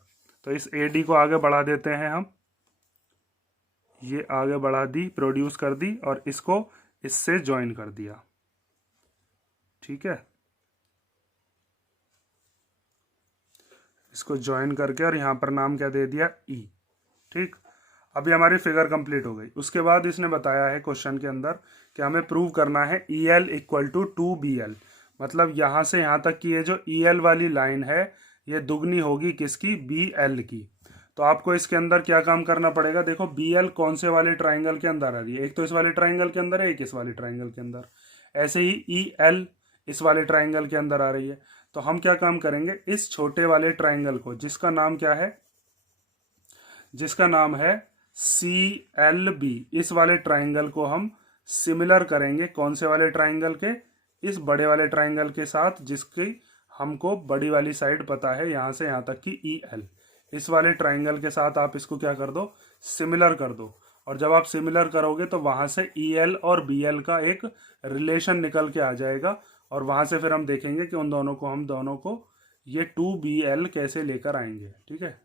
तो इस ए डी को आगे बढ़ा देते हैं हम, ये आगे बढ़ा दी, प्रोड्यूस कर दी, और इसको इससे ज्वाइन कर दिया। ठीक है, इसको ज्वाइन करके और यहाँ पर नाम क्या दे दिया, ई। ठीक, अभी हमारी फिगर कंप्लीट हो गई। उसके बाद इसने बताया है क्वेश्चन के अंदर कि हमें प्रूव करना है ई एल इक्वल टू 2BL, मतलब यहाँ से यहाँ तक की ये जो ई एल वाली लाइन है ये दुगनी होगी किसकी, बी एल की। तो आपको इसके अंदर क्या काम करना पड़ेगा, देखो बी एल कौन से वाले ट्राइंगल के अंदर आ रही है, एक तो इस वाले ट्राइंगल के अंदर है, एक इस वाले ट्राइंगल के अंदर। ऐसे ही ई एल इस वाले ट्राइंगल के अंदर आ रही है। तो हम क्या काम करेंगे, इस छोटे वाले ट्राइंगल को, जिसका नाम क्या है, जिसका नाम है सी एल बी, इस वाले ट्राइंगल को हम सिमिलर करेंगे कौन से वाले ट्राइंगल के, इस बड़े वाले ट्राइंगल के साथ, जिसकी हमको बड़ी वाली साइड पता है यहाँ से यहाँ तक की ई एल। इस वाले ट्राइंगल के साथ आप इसको क्या कर दो, सिमिलर कर दो। और जब आप सिमिलर करोगे तो वहां से ई एल और बी एल का एक रिलेशन निकल के आ जाएगा, और वहां से फिर हम देखेंगे कि उन दोनों को, हम दोनों को ये 2BL कैसे लेकर आएंगे। ठीक है,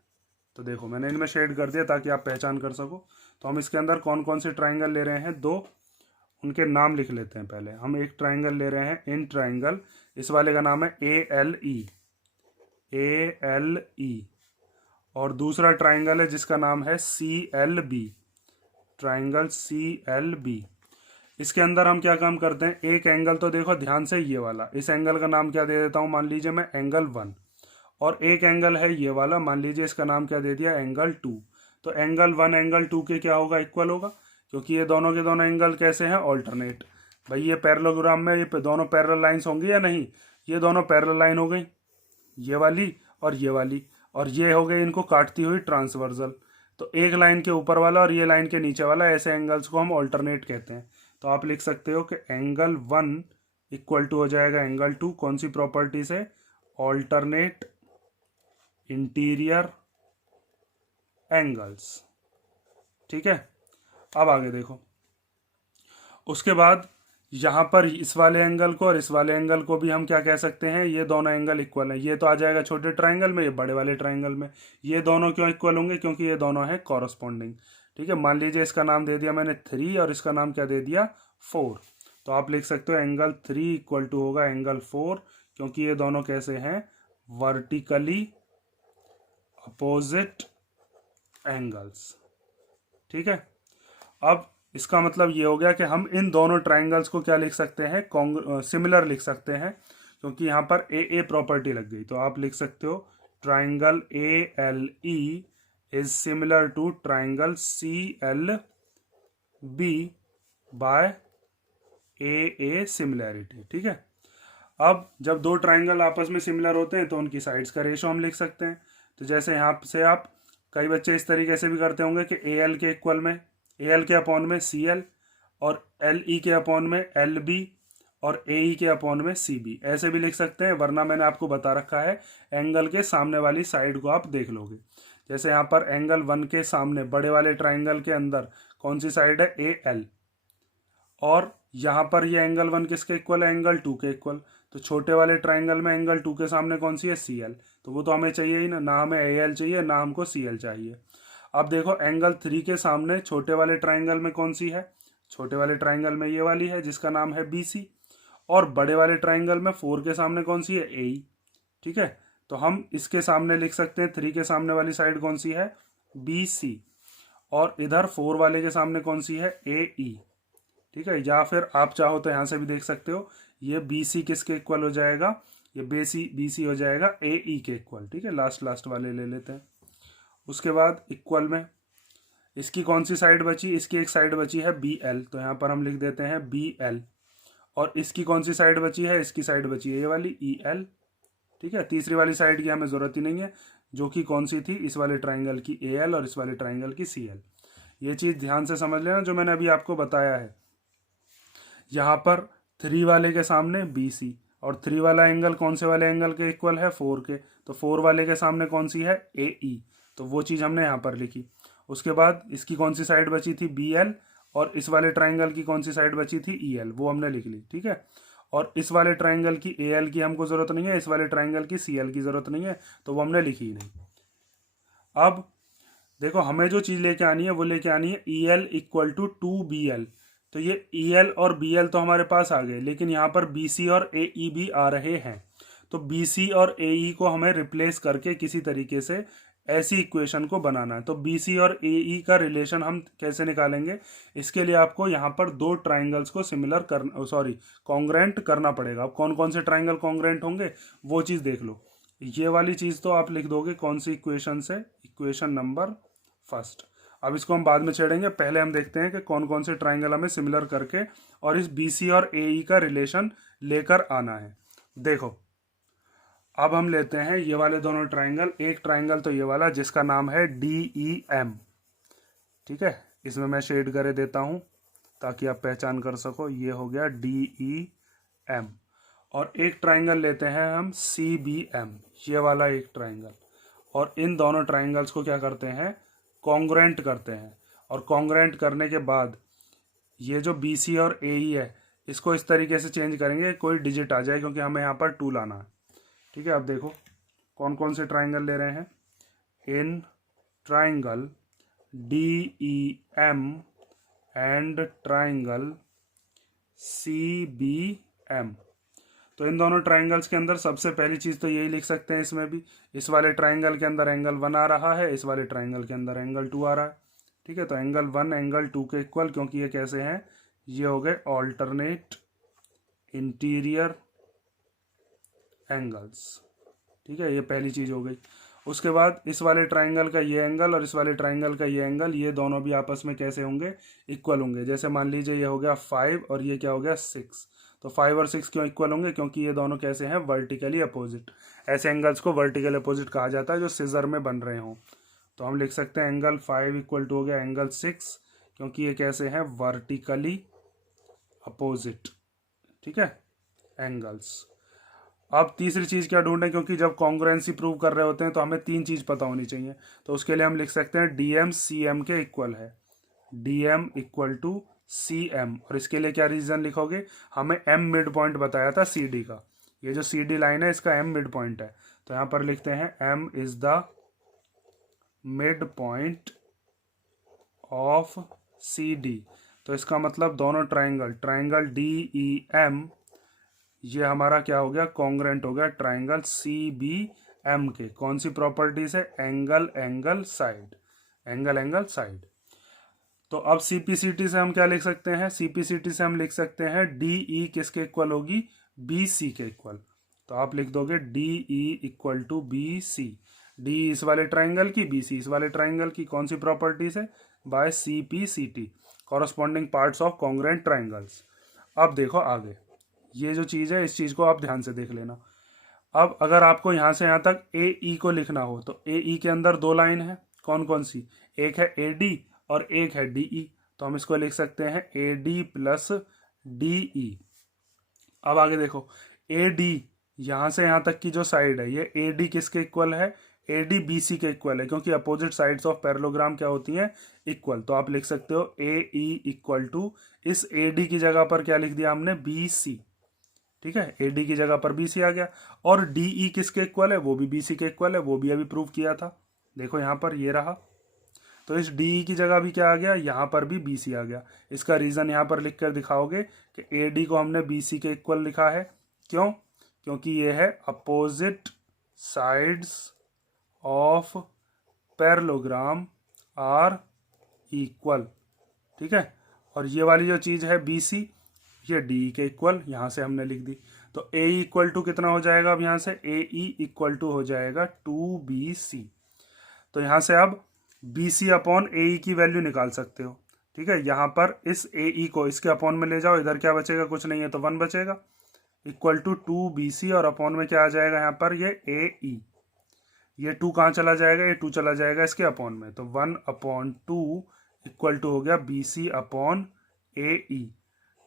तो देखो मैंने इनमें शेड कर दिया ताकि आप पहचान कर सको। तो हम इसके अंदर कौन कौन से ट्राइंगल ले रहे हैं, दो, उनके नाम लिख लेते हैं। पहले हम एक ट्राइंगल ले रहे हैं इन ट्राइंगल, इस वाले का नाम है ALE, ALE। और दूसरा ट्राइंगल है जिसका नाम है CLB, ट्राइंगल CLB। इसके अंदर हम क्या काम करते हैं, एक एंगल तो देखो ध्यान से ये वाला, इस एंगल का नाम क्या दे देता हूं, मान लीजिए मैं एंगल 1, और एक एंगल है ये वाला, मान लीजिए इसका नाम क्या दे दिया, एंगल 2। तो एंगल 1 एंगल 2 के क्या होगा, इक्वल होगा, क्योंकि ये दोनों के दोनों एंगल कैसे हैं, ऑल्टरनेट। भाई ये पैरेललोग्राम में ये दोनों पैरेलल लाइंस होंगी या नहीं, ये दोनों पैरेलल लाइन हो गई, ये वाली और ये वाली, और ये हो गई इनको काटती हुई ट्रांसवर्सल। तो एक लाइन के ऊपर वाला और ये लाइन के नीचे वाला, ऐसे एंगल्स को हम ऑल्टरनेट कहते हैं। तो आप लिख सकते हो कि एंगल 1 इक्वल टू हो जाएगा एंगल 2, कौन सी प्रॉपर्टी से, ऑल्टरनेट इंटीरियर एंगल्स। ठीक है, अब आगे देखो। उसके बाद यहां पर इस वाले एंगल को और इस वाले एंगल को भी हम क्या कह सकते हैं, ये दोनों एंगल इक्वल है। ये तो आ जाएगा छोटे ट्राइंगल में, ये बड़े वाले ट्राइंगल में। ये दोनों क्यों इक्वल होंगे, क्योंकि ये दोनों है कॉरस्पॉन्डिंग। ठीक है, मान लीजिए इसका नाम दे दिया मैंने 3 और इसका नाम क्या दे दिया 4। तो आप लिख सकते हो एंगल 3 इक्वल टू होगा एंगल 4, क्योंकि ये दोनों कैसे हैं, वर्टिकली अपोजिट एंगल्स। ठीक है, अब इसका मतलब ये हो गया कि हम इन दोनों ट्राइंगल्स को क्या लिख सकते हैं, सिमिलर लिख सकते हैं, क्योंकि यहाँ पर ए प्रॉपर्टी लग गई। तो आप लिख सकते हो triangle ALE is similar to triangle CLB by AA similarity. ठीक है, अब जब दो ट्राइंगल आपस में सिमिलर होते हैं तो उनकी साइड्स का रेशो हम लिख सकते हैं। तो जैसे यहाँ से आप, कई बच्चे इस तरीके से भी करते होंगे कि AL के इक्वल में, AL के अपॉन में CL, और LE के अपॉन में LB, और AE के अपॉन में CB, ऐसे भी लिख सकते हैं। वरना मैंने आपको बता रखा है एंगल के सामने वाली साइड को आप देख लोगे। जैसे यहाँ पर एंगल 1 के सामने बड़े वाले ट्राइंगल के अंदर कौन सी साइड है, AL, और यहाँ पर ये एंगल 1 किसके इक्वल है, एंगल 2 के इक्वल। तो छोटे वाले ट्राइंगल में एंगल 2 के सामने कौन सी है, CL। तो वो तो हमें चाहिए ही ना हमें AL चाहिए ना हमको CL चाहिए। अब देखो एंगल 3 के सामने छोटे वाले ट्राइंगल में कौन सी है, छोटे वाले ट्राइंगल में ये वाली है जिसका नाम है BC, और बड़े वाले ट्राइंगल में 4 के सामने कौन सी है, AE। ठीक है, तो हम इसके सामने लिख सकते हैं 3 के सामने वाली साइड कौन सी है, BC, और इधर 4 वाले के सामने कौन सी है, AE। ठीक है, या फिर आप चाहो तो यहाँ से भी देख सकते हो, ये BC किसके इक्वल हो जाएगा, ये BC हो जाएगा AE के इक्वल। ठीक है, लास्ट वाले ले लेते हैं। उसके बाद इक्वल में इसकी कौन सी साइड बची, इसकी एक साइड बची है BL, तो यहाँ पर हम लिख देते हैं BL। और इसकी कौन सी साइड बची है, इसकी साइड बची है ये वाली EL। ठीक है, तीसरी वाली साइड की हमें ज़रूरत ही नहीं है, जो कि कौन सी थी, इस वाले ट्राइंगल की AL और इस वाले ट्राइंगल की CL। ये चीज़ ध्यान से समझ लेना जो मैंने अभी आपको बताया है। यहाँ पर 3 वाले के सामने BC, और 3 वाला एंगल कौन से वाले एंगल के इक्वल है, 4 के, तो 4 वाले के सामने कौन सी है, AE, तो वो चीज़ हमने यहाँ पर लिखी। उसके बाद इसकी कौन सी साइड बची थी, BL, और इस वाले ट्राइंगल की कौन सी साइड बची थी, EL, वो हमने लिख ली। ठीक है, और इस वाले ट्राइंगल की AL की हमको ज़रूरत नहीं है, इस वाले ट्राइंगल की CL की ज़रूरत नहीं है, तो वो हमने लिखी ही नहीं। अब देखो, हमें जो चीज़ लेके आनी है वो लेके आनी है EL इक्वल टू 2BL। तो ये EL और BL तो हमारे पास आ गए, लेकिन यहाँ पर BC और AE भी आ रहे हैं। तो BC और AE को हमें रिप्लेस करके किसी तरीके से ऐसी इक्वेशन को बनाना है। तो BC और AE का रिलेशन हम कैसे निकालेंगे, इसके लिए आपको यहाँ पर दो ट्राइंगल्स को सिमिलर करना, सॉरी, कॉन्ग्रेंट करना पड़ेगा। अब कौन कौन से ट्राइंगल कॉन्ग्रेंट होंगे वो चीज़ देख लो। ये वाली चीज़ तो आप लिख दोगे कौन सी इक्वेशन से, इक्वेशन नंबर फर्स्ट। अब इसको हम बाद में छेड़ेंगे, पहले हम देखते हैं कि कौन कौन से ट्राइंगल हमें सिमिलर करके और इस BC और AE का रिलेशन लेकर आना है। देखो, अब हम लेते हैं ये वाले दोनों ट्राइंगल। एक ट्राइंगल तो ये वाला जिसका नाम है DEM। ठीक है, इसमें मैं शेड करे देता हूं ताकि आप पहचान कर सको, ये हो गया DEM। और एक ट्राइंगल लेते हैं हम CBM, ये वाला एक ट्राइंगल। और इन दोनों ट्राइंगल्स को क्या करते हैं, कॉन्ग्रेंट करते हैं। और कॉन्ग्रेंट करने के बाद ये जो BC और AE है, इसको इस तरीके से चेंज करेंगे कोई डिजिट आ जाए, क्योंकि हमें यहाँ पर 2 लाना है। ठीक है, अब देखो कौन कौन से ट्राइंगल ले रहे हैं। In triangle DEM and triangle CBM, तो इन दोनों ट्राइंगल्स के अंदर सबसे पहली चीज़ तो यही लिख सकते हैं, इसमें भी इस वाले ट्राइंगल के अंदर एंगल 1 आ रहा है, इस वाले ट्राइंगल के अंदर एंगल 2 आ रहा है। ठीक है, तो एंगल 1 एंगल 2 के इक्वल, क्योंकि ये कैसे हैं, ये हो गए ऑल्टरनेट इंटीरियर एंगल्स। ठीक है, ये पहली चीज़ हो गई। उसके बाद इस वाले ट्राइंगल का ये एंगल और इस वाले ट्राइंगल का ये एंगल, ये दोनों भी आपस में कैसे होंगे, इक्वल होंगे। जैसे मान लीजिए ये हो गया 5 और ये क्या हो गया 6, तो 5 और 6 क्यों इक्वल होंगे, क्योंकि ये दोनों कैसे हैं, वर्टिकली अपोजिट। ऐसे एंगल्स को वर्टिकल अपोजिट कहा जाता है जो सिजर में बन रहे हों। तो हम लिख सकते हैं एंगल 5 इक्वल टू हो गया एंगल 6, क्योंकि ये कैसे हैं, वर्टिकली अपोजिट। ठीक है, एंगल्स। अब तीसरी चीज़ क्या ढूंढें, क्योंकि जब कॉन्ग्रुएंसी प्रूव कर रहे होते हैं तो हमें 3 चीज़ पता होनी चाहिए। तो उसके लिए हम लिख सकते हैं DM CM के इक्वल है, DM इक्वल टू CM। और इसके लिए क्या रीजन लिखोगे, हमें M मिड पॉइंट बताया था CD का, ये जो CD लाइन है इसका M मिड पॉइंट है। तो यहाँ पर लिखते हैं M is the mid point of CD। तो इसका मतलब दोनों ट्राइंगल DEM, ये हमारा क्या हो गया, कॉन्ग्रेंट हो गया ट्राइंगल CBM के। कौन सी प्रॉपर्टीज है, angle angle side, angle angle side. तो अब CPCT से हम क्या लिख सकते हैं, CPCT से हम लिख सकते हैं DE किसके इक्वल होगी, BC के इक्वल। तो आप लिख दोगे DE equal to BC। DE इस वाले ट्राइंगल की, BC इस वाले ट्राइंगल की, कौन सी प्रॉपर्टीज है, by CPCT, corresponding parts of congruent triangles. अब देखो आगे, ये जो चीज़ है इस चीज़ को आप ध्यान से देख लेना। अब अगर आपको यहाँ से यहाँ तक AE को लिखना हो, तो AE के अंदर 2 लाइन है, कौन कौन सी, एक है AD और एक है DE। तो हम इसको लिख सकते हैं AD प्लस DE। अब आगे देखो, AD यहाँ से यहाँ तक की जो साइड है, ये AD किसके इक्वल है, AD BC के इक्वल है, क्योंकि अपोजिट साइड्स ऑफ पैरेललोग्राम क्या होती हैं, इक्वल। तो आप लिख सकते हो AE इक्वल टू, इस AD की जगह पर क्या लिख दिया हमने, BC। ठीक है, AD की जगह पर BC आ गया। और DE किसके इक्वल है, वो भी BC के इक्वल है, वो भी अभी प्रूव किया था। देखो यहाँ पर ये रहा, तो इस DE की जगह भी क्या आ गया, यहाँ पर भी BC आ गया। इसका रीजन यहाँ पर लिख कर दिखाओगे कि AD को हमने BC के इक्वल लिखा है, क्यों, क्योंकि ये है opposite sides of parallelogram are equal. ठीक है, और ये वाली जो चीज़ है BC, ये DE के इक्वल, यहाँ से हमने लिख दी। तो AE इक्वल टू कितना हो जाएगा, अब यहाँ से AE इक्वल टू हो जाएगा 2BC। तो यहाँ से अब BC अपॉन AE की वैल्यू निकाल सकते हो। ठीक है, यहाँ पर इस AE को इसके अपॉन में ले जाओ, इधर क्या बचेगा, कुछ नहीं है, तो 1 बचेगा। इक्वल टू 2BC और अपॉन में क्या आ जाएगा यहाँ पर ये AE। ये 2 कहाँ चला जाएगा, ये 2 चला जाएगा इसके अपॉन में, तो 1/2 इक्वल टू हो गया BC अपॉन AE।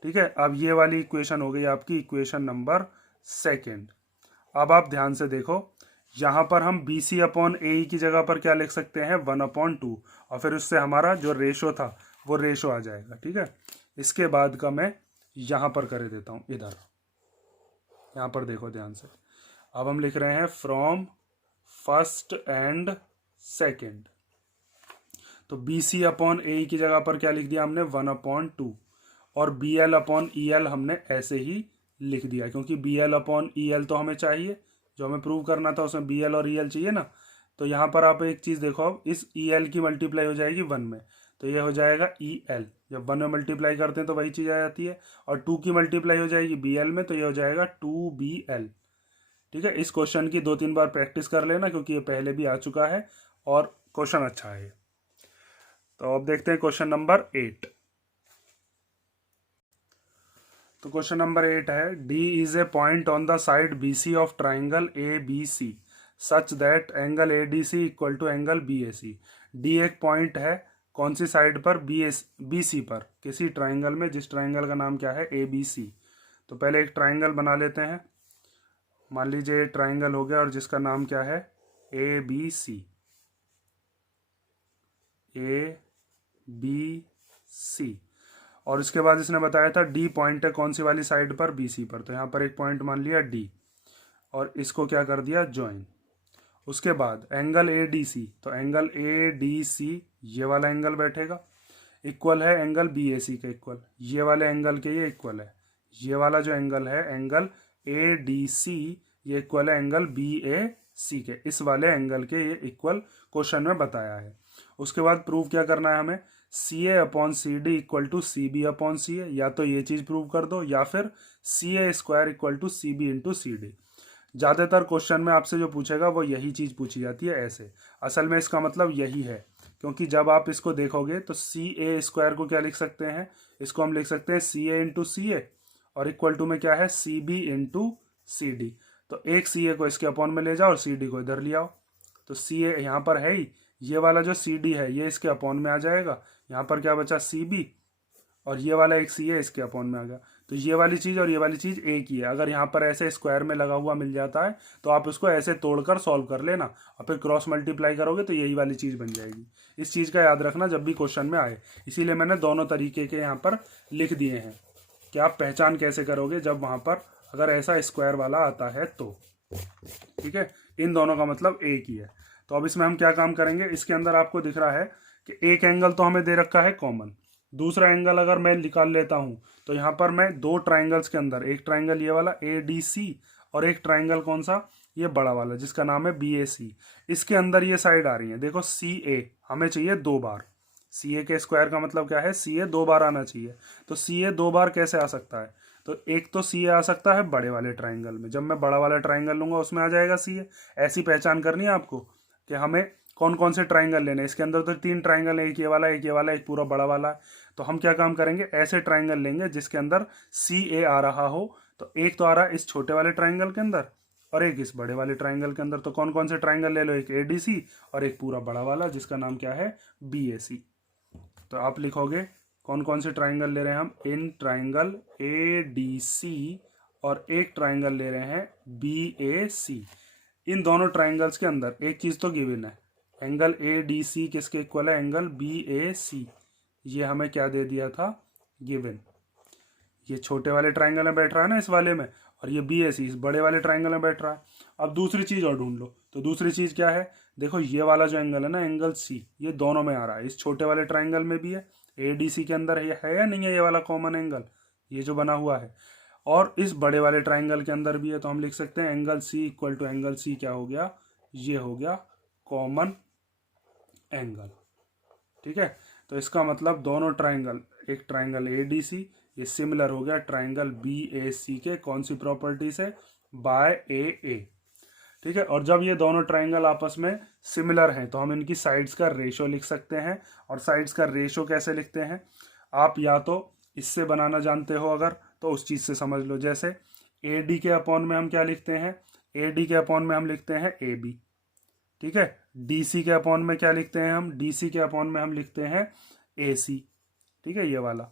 ठीक है, अब ये वाली इक्वेशन हो गई आपकी इक्वेशन नंबर 2। अब आप ध्यान से देखो, यहाँ पर हम BC अपॉन AE की जगह पर क्या लिख सकते हैं 1/2, और फिर उससे हमारा जो रेशो था वो रेशो आ जाएगा। ठीक है, इसके बाद का मैं यहाँ पर कर देता हूँ, इधर यहाँ पर देखो ध्यान से। अब हम लिख रहे हैं फ्रॉम फर्स्ट एंड सेकेंड, तो BC अपॉन AE की जगह पर क्या लिख दिया हमने 1/2, और BL अपॉन EL हमने ऐसे ही लिख दिया, क्योंकि BL अपॉन EL तो हमें चाहिए, जो हमें प्रूव करना था उसमें BL और EL चाहिए ना। तो यहाँ पर आप एक चीज़ देखो, अब इस EL की मल्टीप्लाई हो जाएगी 1 में, तो ये हो जाएगा EL। जब 1 में मल्टीप्लाई करते हैं तो वही चीज़ आ जाती है, और 2 की मल्टीप्लाई हो जाएगी BL में, तो ये हो जाएगा 2BL। ठीक है, इस क्वेश्चन की 2-3 बार प्रैक्टिस कर लेना, क्योंकि ये पहले भी आ चुका है और क्वेश्चन अच्छा है। तो अब देखते हैं क्वेश्चन नंबर 8। तो क्वेश्चन नंबर 8 है, D is a point on the side BC of triangle ABC such that angle ADC equal to angle BAC। D एक पॉइंट है कौन सी साइड पर, BC पर, किसी ट्राइंगल में, जिस ट्राइंगल का नाम क्या है ABC। तो पहले एक ट्राइंगल बना लेते हैं, मान लीजिए ट्राइंगल हो गया और जिसका नाम क्या है ABC। और इसके बाद इसने बताया था D पॉइंट है कौन सी वाली साइड पर, BC पर, तो यहाँ पर एक पॉइंट मान लिया D और इसको क्या कर दिया ज्वाइन। उसके बाद एंगल ADC, तो एंगल ADC ये वाला एंगल बैठेगा, इक्वल है एंगल BAC के इक्वल, ये वाले एंगल के ये इक्वल है। ये वाला जो एंगल है एंगल ADC ये इक्वल है एंगल BAC के, इस वाले एंगल के ये इक्वल क्वेश्चन में बताया है। उसके बाद प्रूव क्या करना है हमें, CA upon CD equal to CB upon CA, या तो ये चीज़ प्रूव कर दो या फिर CA square equal to CB into CD। ज़्यादातर क्वेश्चन में आपसे जो पूछेगा वो यही चीज़ पूछी जाती है ऐसे। असल में इसका मतलब यही है, क्योंकि जब आप इसको देखोगे तो CA स्क्वायर को क्या लिख सकते हैं, इसको हम लिख सकते हैं CA इंटू CA, और इक्वल टू में क्या है CB इंटू CD। तो एक CA को इसके अपॉन में ले जाओ और CD को इधर ले आओ, तो CA यहाँ पर है ही, ये वाला जो CD है ये इसके अपॉन में आ जाएगा, यहाँ पर क्या बचा CB, और ये वाला एक CA इसके अपॉन में आ गया। तो ये वाली चीज़ और ये वाली चीज़ एक ही है। अगर यहाँ पर ऐसे स्क्वायर में लगा हुआ मिल जाता है तो आप उसको ऐसे तोड़कर सॉल्व कर लेना, और फिर क्रॉस मल्टीप्लाई करोगे तो यही वाली चीज़ बन जाएगी। इस चीज़ का याद रखना जब भी क्वेश्चन में आए, इसीलिए मैंने दोनों तरीके के यहाँ पर लिख दिए हैं कि आप पहचान कैसे करोगे जब वहाँ पर अगर ऐसा स्क्वायर वाला आता है तो। ठीक है, इन दोनों का मतलब एक ही है। तो अब इसमें हम क्या काम करेंगे, इसके अंदर आपको दिख रहा है कि एक एंगल तो हमें दे रखा है कॉमन, दूसरा एंगल अगर मैं निकाल लेता हूं तो यहाँ पर मैं दो ट्राइंगल्स के अंदर, एक ट्राइंगल ये वाला ADC और एक ट्राइंगल कौन सा, ये बड़ा वाला जिसका नाम है BAC, इसके अंदर ये साइड आ रही है। देखो CA हमें चाहिए 2 बार, CA के स्क्वायर का मतलब क्या है, CA 2 बार आना चाहिए। तो CA 2 बार कैसे आ सकता है, तो एक तो CA आ सकता है बड़े वाले ट्राइंगल में, जब मैं बड़ा वाला ट्राइंगल लूंगा उसमें आ जाएगा CA। ऐसी पहचान करनी है आपको कि हमें कौन कौन से ट्राइंगल लेने हैं। इसके अंदर तो 3 ट्राइंगल है, एक ये वाला, एक ये वाला, एक पूरा बड़ा वाला है। तो हम क्या काम करेंगे, ऐसे ट्राइंगल लेंगे जिसके अंदर CA आ रहा हो। तो एक तो आ रहा है इस छोटे वाले ट्राइंगल के अंदर और एक इस बड़े वाले ट्राइंगल के अंदर। तो कौन कौन से ट्राइंगल ले लो, एक ADC और एक पूरा बड़ा वाला जिसका नाम क्या है BAC। तो आप लिखोगे कौन कौन से ट्राइंगल ले रहे हैं हम, इन ट्राइंगल ADC और एक ट्राइंगल ले रहे हैं BAC। इन दोनों ट्राइंगल्स के अंदर एक चीज तो गिवन है, एंगल ADC किसके इक्वल है, एंगल BAC। ये हमें क्या दे दिया था, गिवन। ये छोटे वाले ट्राइंगल में बैठ रहा है ना इस वाले में, और ये BAC इस बड़े वाले ट्राइंगल में बैठ रहा है। अब दूसरी चीज और ढूंढ लो, तो दूसरी चीज क्या है, देखो ये वाला जो एंगल है ना एंगल C, ये दोनों में आ रहा है, इस छोटे वाले ट्राइंगल में भी है, ADC के अंदर है या नहीं है ये वाला कॉमन एंगल, ये जो बना हुआ है, और इस बड़े वाले ट्राइंगल के अंदर भी है। तो हम लिख सकते हैं angle C equal to angle C क्या हो गया, ये हो गया कॉमन एंगल। ठीक है, तो इसका मतलब दोनों ट्राइंगल, एक ट्राइंगल ADC ये सिमिलर हो गया ट्राइंगल BAC के कौन सी प्रॉपर्टी से, बाय AA। ठीक है, और जब ये दोनों ट्राइंगल आपस में सिमिलर हैं तो हम इनकी साइड्स का रेशो लिख सकते हैं। और साइड्स का रेशो कैसे लिखते हैं, आप या तो इससे बनाना जानते हो अगर तो उस चीज़ से समझ लो, जैसे ए डी के अपॉन में हम क्या लिखते हैं, ए डी के अपॉन में हम लिखते हैं ए बी, ठीक है। डी सी के अपॉन में क्या लिखते हैं हम, डी सी के अपॉन में हम लिखते हैं ए सी, ठीक है। ये वाला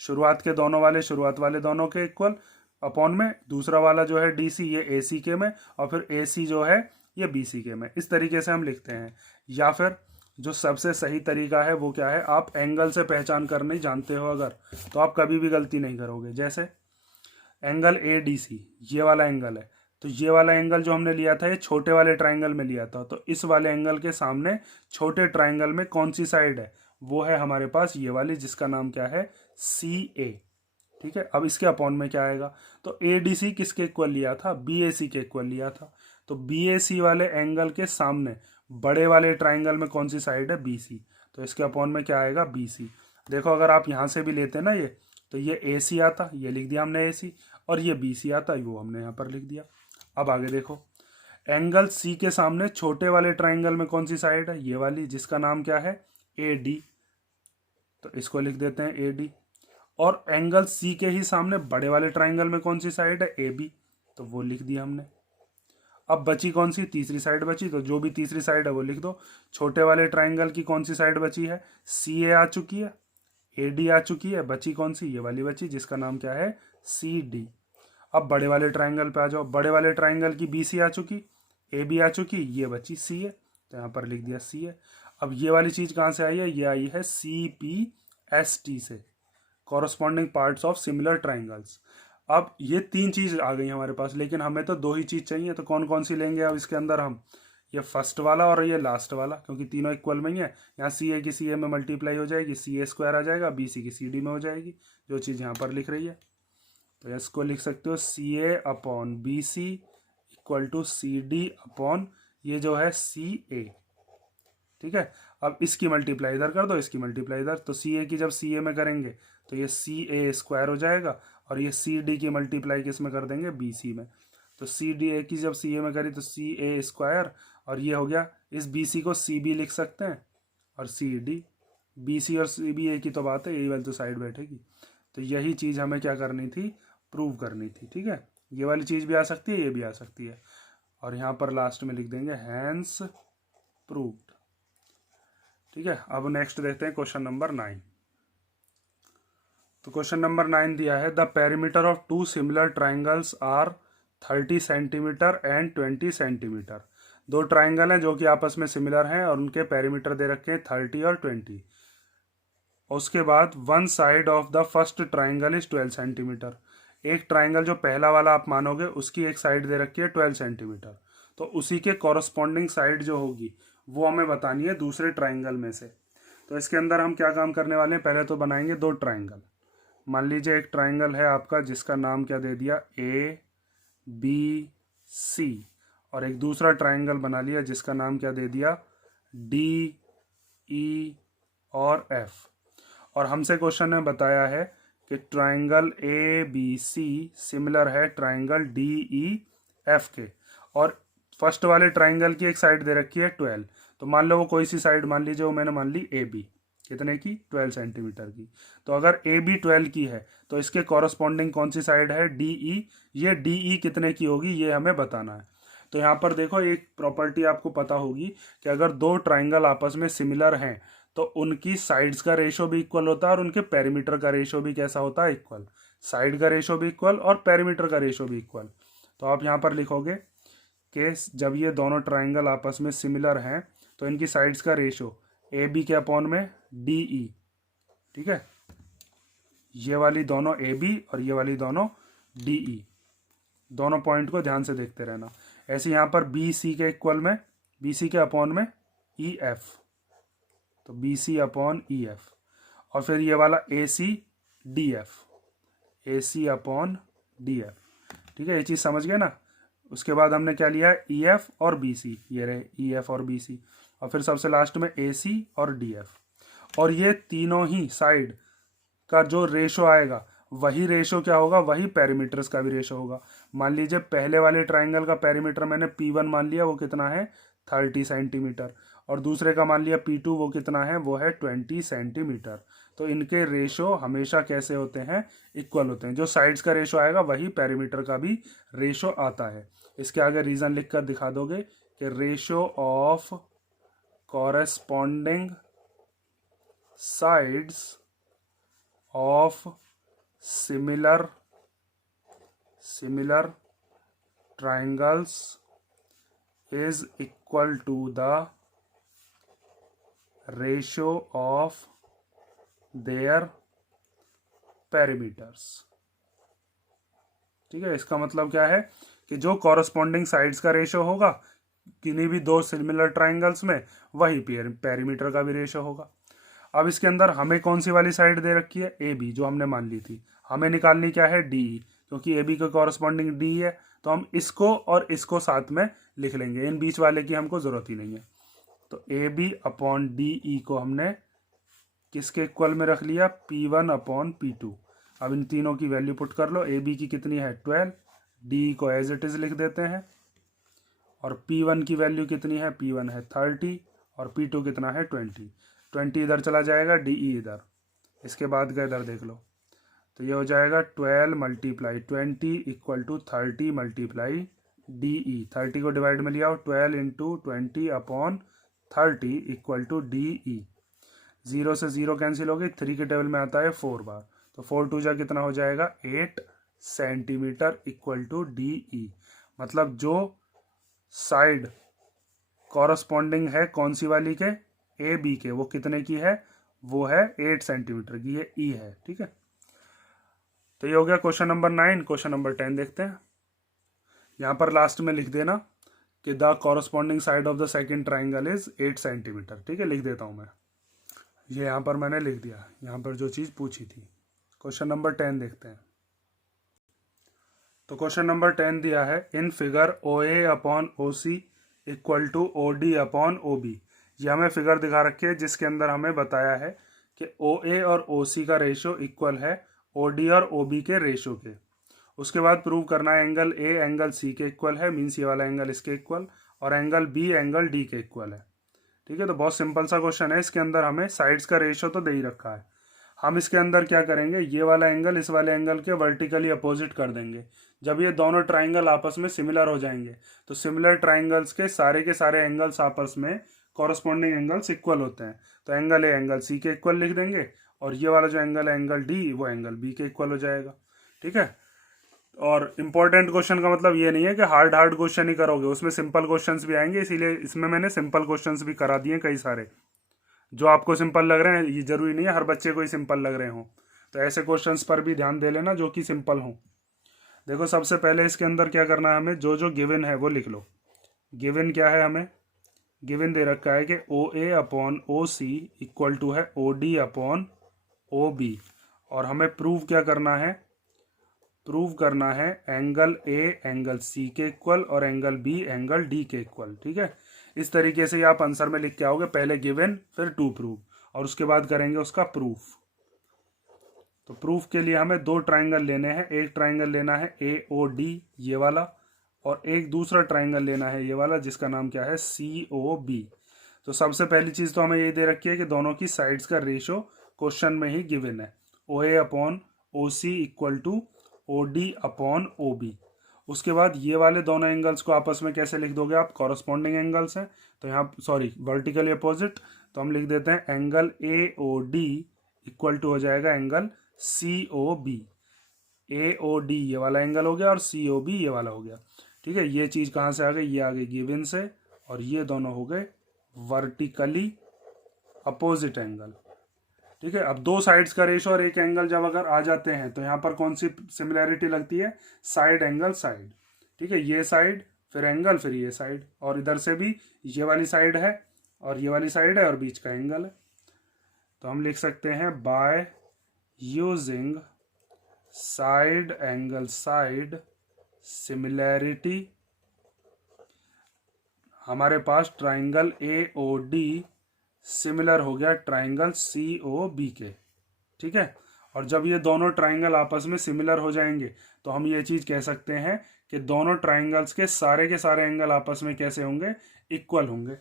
शुरुआत के दोनों वाले, शुरुआत वाले दोनों के इक्वल, अपॉन में दूसरा वाला जो है डी सी ये ए सी के में, और फिर ए सी जो है ये बी सी के में। इस तरीके से हम लिखते हैं। या फिर जो सबसे सही तरीका है वो क्या है, आप एंगल से पहचान करने जानते हो अगर, तो आप कभी भी गलती नहीं करोगे। जैसे एंगल ए डी सी, ये वाला एंगल है, तो ये वाला एंगल जो हमने लिया था ये छोटे वाले ट्राइंगल में लिया था, तो इस वाले एंगल के सामने छोटे ट्राइंगल में कौन सी साइड है, वो है हमारे पास ये वाली, जिसका नाम क्या है, सी ए, ठीक है। अब इसके अपॉन में क्या आएगा, तो ए डी सी किसके इक्वल लिया था, बी ए सी के इक्वल लिया था, तो बी ए सी वाले एंगल के सामने बड़े वाले ट्राइंगल में कौन सी साइड है, बी सी, तो इसके अपॉन में क्या आएगा, बी सी। देखो अगर आप यहाँ से भी लेते ना ये, तो ये ए सी आता, ये लिख दिया हमने ए सी, और ये बी सी आता, वो हमने यहाँ पर लिख दिया। अब आगे देखो, एंगल सी के सामने छोटे वाले ट्राइंगल में कौन सी साइड है, ये वाली, जिसका नाम क्या है, ए डी, तो इसको लिख देते हैं ए डी। और एंगल सी के ही सामने बड़े वाले ट्राइंगल में कौन सी साइड है, ए बी, तो वो लिख दिया हमने। अब बची कौन सी, तीसरी साइड बची, तो जो भी तीसरी साइड है वो लिख दो। छोटे वाले ट्राइंगल की कौन सी साइड बची है, सी ए आ चुकी है, ए डी आ चुकी है, बची कौन सी, ये वाली बची, जिसका नाम क्या है, सी डी। अब बड़े वाले ट्राइंगल पे आ जाओ, बड़े वाले ट्राइंगल की बी सी आ चुकी, ए बी आ चुकी, ये बची सी है, तो यहाँ पर लिख दिया सी है। अब ये वाली चीज कहाँ से आई है, ये आई है सी पी एस टी से, corresponding parts of similar triangles. अब ये तीन चीज आ गई हमारे पास, लेकिन हमें तो दो ही चीज चाहिए, तो कौन कौन सी लेंगे अब इसके अंदर हम, ये फर्स्ट वाला और ये लास्ट वाला, क्योंकि तीनों इक्वल में ही है। यहाँ सी ए की सी ए में मल्टीप्लाई हो जाएगी, सी ए स्क्वायर आ जाएगा, बी सी की सी डी में हो जाएगी, जो चीज़ यहाँ पर लिख रही है। तो इसको लिख सकते हो C A upon B C equal to C D upon ये जो है सी ए, ठीक है। अब इसकी मल्टीप्लाई इधर कर दो, इसकी मल्टीप्लाई इधर, तो सी ए की जब सी ए में करेंगे तो ये सी ए स्क्वायर हो जाएगा, और ये सी डी की मल्टीप्लाई किस में कर देंगे, बी सी में, तो सी डी ए की जब सी ए में करी तो सी ए स्क्वायर, और ये हो गया, इस बी सी को सी बी लिख सकते हैं, और सी डी, बी सी और सी बी ए की तो बात है, यही वाली तो साइड बैठेगी। तो यही चीज़ हमें क्या करनी थी, प्रूव करनी थी, ठीक है। ये वाली चीज़ भी आ सकती है, ये भी आ सकती है, और यहाँ पर लास्ट में लिख देंगे हैंस प्रूव्ड, ठीक है। अब नेक्स्ट देखते हैं क्वेश्चन नंबर 9। तो क्वेश्चन नंबर 9 दिया है, the perimeter of two similar triangles are 30 centimetre and 20 centimetre. दो ट्राइंगल हैं जो कि आपस में सिमिलर हैं और उनके पेरीमीटर दे रखे हैं 30 और 20। उसके बाद one side of the first triangle is 12 centimetre. एक ट्राइंगल जो पहला वाला आप मानोगे उसकी एक साइड दे रखी है 12 सेंटीमीटर, तो उसी के कॉरस्पॉन्डिंग साइड जो होगी वो हमें बतानी है दूसरे ट्राइंगल में से। तो इसके अंदर हम क्या काम करने वाले हैं, पहले तो बनाएंगे दो ट्राइंगल। मान लीजिए एक ट्राइंगल है आपका जिसका नाम क्या दे दिया, ए बी सी, और एक दूसरा ट्राइंगल बना लिया जिसका नाम क्या दे दिया, डी ई और एफ। और हमसे क्वेश्चन ने बताया है कि triangle A B C similar है ट्राइंगल डी ई एफ के, और फर्स्ट वाले ट्राइंगल की एक साइड दे रखी है 12। तो मान लो वो कोई सी साइड मान लीजिए, वो मैंने मान ली ए बी, कितने की, 12 सेंटीमीटर की। तो अगर ए बी 12 की है तो इसके कॉरस्पॉन्डिंग कौन सी साइड है, डी ई। ये डी ई कितने की होगी ये हमें बताना है। तो यहाँ पर देखो एक प्रॉपर्टी आपको पता होगी कि अगर दो ट्राइंगल आपस में सिमिलर हैं तो उनकी साइड्स का रेशो भी इक्वल होता है और उनके पेरीमीटर का रेशो भी कैसा होता है, इक्वल। साइड का रेशो भी इक्वल और पेरीमीटर का रेशो भी इक्वल। तो आप यहाँ पर लिखोगे कि जब ये दोनों ट्राइंगल आपस में सिमिलर हैं तो इनकी साइड्स का रेशो ए बी के अपॉन में डी ई, ठीक है। ये वाली दोनों ए बी और ये वाली दोनों डी ई, दोनों पॉइंट को ध्यान से देखते रहना। ऐसे यहाँ पर बी सी के इक्वल में, बी सी के अपॉन में ई एफ, तो B C upon E F, और फिर ये वाला A C D F, A C upon D F, ठीक है। ये चीज़ समझ गए ना। उसके बाद हमने क्या लिया है, ई एफ और बी सी, ये रहे ई एफ और बी सी, और फिर सबसे लास्ट में ए सी और डी एफ। और ये तीनों ही साइड का जो रेशो आएगा वही रेशो क्या होगा, वही पेरीमीटर्स का भी रेशो होगा। मान लीजिए पहले वाले ट्राइंगल का पेरीमीटर मैंने P1 मान लिया, वो कितना है 30 सेंटीमीटर, और दूसरे का मान लिया P2 वो कितना है, वो है 20 सेंटीमीटर। तो इनके रेशो हमेशा कैसे होते हैं, इक्वल होते हैं। जो साइड्स का रेशो आएगा वही पेरीमीटर का भी रेशो आता है। इसके आगे रीजन लिखकर दिखा दोगे कि ratio of corresponding sides of similar triangles is equal to the ratio of their perimeters। ठीक है, इसका मतलब क्या है कि जो कॉरस्पॉन्डिंग साइड्स का रेशो होगा किन्हीं भी दो सिमिलर ट्राइंगल्स में, वही पेरीमीटर का भी रेशो होगा। अब इसके अंदर हमें कौन सी वाली साइड दे रखी है, ए बी, जो हमने मान ली थी। हमें निकालनी क्या है, डी ई, क्योंकि ए बी का कॉरस्पॉन्डिंग डी है, तो हम इसको और इसको साथ में लिख लेंगे, इन बीच वाले की हमको जरूरत ही नहीं है। तो A B upon D E को हमने किसके इक्वल में रख लिया, P1 अपॉन P2। अब इन तीनों की वैल्यू पुट कर लो। ए बी की कितनी है 12, डी को एज इट इज लिख देते हैं, और P1 की वैल्यू कितनी है, P1 है 30 और P2 कितना है 20। 20 इधर चला जाएगा, डी ई इधर, इसके बाद का इधर देख लो, तो ये हो जाएगा 12 multiply 20 equal to 30 multiply D E. 30 को डिवाइड में लिया, 12 into 20 upon 30 equal to D E. 0 से 0 कैंसिल हो गई, 3 के टेबल में आता है 4 बार, तो 4 टू जा कितना हो जाएगा 8 centimetre equal to D E. मतलब जो साइड कॉरस्पॉन्डिंग है कौन सी वाली के, ए बी के, वो कितने की है, वो है 8 सेंटीमीटर की, ये ई है। ठीक है, तो ये हो गया क्वेश्चन नंबर 9। क्वेश्चन नंबर 10 देखते हैं। यहाँ पर लास्ट में लिख देना कि the corresponding side of the second triangle is 8 centimetre. ठीक है, लिख देता हूँ मैं, ये यहाँ पर मैंने लिख दिया, यहाँ पर जो चीज़ पूछी थी। क्वेश्चन नंबर 10 देखते हैं। तो क्वेश्चन नंबर 10 दिया है, in figure O A upon O C equal to O D upon O B. ये हमें फिगर दिखा रखी है जिसके अंदर हमें बताया है कि ओ ए और ओ सी का रेशो इक्वल है ओ डी और ओ बी के रेशो के। उसके बाद प्रूव करना है एंगल ए एंगल सी के इक्वल है, मीन्स ये वाला एंगल इसके इक्वल, और एंगल बी एंगल डी के इक्वल है। ठीक है, तो बहुत सिंपल सा क्वेश्चन है। इसके अंदर हमें साइड्स का रेशो तो दे ही रखा है। हम इसके अंदर क्या करेंगे, ये वाला एंगल इस वाले एंगल के वर्टिकली अपोजिट कर देंगे। जब ये दोनों ट्राइंगल आपस में सिमिलर हो जाएंगे तो सिमिलर ट्राइंगल्स के सारे एंगल्स आपस में कॉरस्पॉन्डिंग एंगल्स इक्वल होते हैं। तो एंगल ए एंगल सी के इक्वल लिख देंगे, और ये वाला जो एंगल है एंगल डी, वो एंगल बी के इक्वल हो जाएगा। ठीक है, और इम्पोर्टेंट क्वेश्चन का मतलब ये नहीं है कि हार्ड क्वेश्चन ही करोगे, उसमें सिंपल क्वेश्चंस भी आएंगे, इसीलिए इसमें मैंने सिंपल क्वेश्चंस भी करा दिए कई सारे। जो आपको सिंपल लग रहे हैं ये जरूरी नहीं है हर बच्चे को ही सिंपल लग रहे हों, तो ऐसे क्वेश्चंस पर भी ध्यान दे लेना जो कि सिंपल हों। देखो, सबसे पहले इसके अंदर क्या करना है, हमें जो जो गिवन है वो लिख लो। गिवन क्या है, हमें गिवन दे रखा है कि O A upon O C equal to है O D upon O B, और हमें प्रूव क्या करना है, प्रूव करना है एंगल ए एंगल सी के इक्वल और एंगल बी एंगल डी के इक्वल। ठीक है, इस तरीके से आप आंसर में लिख के आओगे, पहले गिवन फिर टू प्रूव, और उसके बाद करेंगे उसका प्रूफ। तो प्रूफ के लिए हमें दो ट्राइंगल लेने हैं। एक ट्राइंगल लेना है ए ओ डी ये वाला, और एक दूसरा ट्राइंगल लेना है ये वाला जिसका नाम क्या है सी ओ बी। तो सबसे पहली चीज तो हमें ये दे रखी है कि दोनों की साइड्स का रेशो क्वेश्चन में ही गिवन है, O A upon O C equal to O D upon O B. उसके बाद ये वाले दोनों एंगल्स को आपस में कैसे लिख दोगे आप, कॉरस्पॉन्डिंग एंगल्स हैं तो यहाँ सॉरी वर्टिकली अपोजिट, तो हम लिख देते हैं angle A O D equal to हो जाएगा angle C O B. A O D ये वाला एंगल हो गया और सी ओ बी ये वाला हो गया। ठीक है, ये चीज कहाँ से आ गई, ये आ गई गिवन से, और ये दोनों हो गए वर्टिकली अपोजिट एंगल। ठीक है, अब दो साइड्स का रेशो और एक एंगल जब अगर आ जाते हैं तो यहाँ पर कौन सी सिमिलैरिटी लगती है, साइड एंगल साइड। ठीक है, ये साइड फिर एंगल फिर ये साइड, और इधर से भी ये वाली साइड है और ये वाली साइड है और बीच का एंगल है। तो हम लिख सकते हैं by using side angle side similarity हमारे पास triangle A O D similar हो गया ट्राइंगल सी ओ बी के। ठीक है, और जब ये दोनों ट्राइंगल आपस में सिमिलर हो जाएंगे तो हम ये चीज कह सकते हैं कि दोनों ट्राइंगल्स के सारे एंगल आपस में कैसे होंगे, इक्वल होंगे।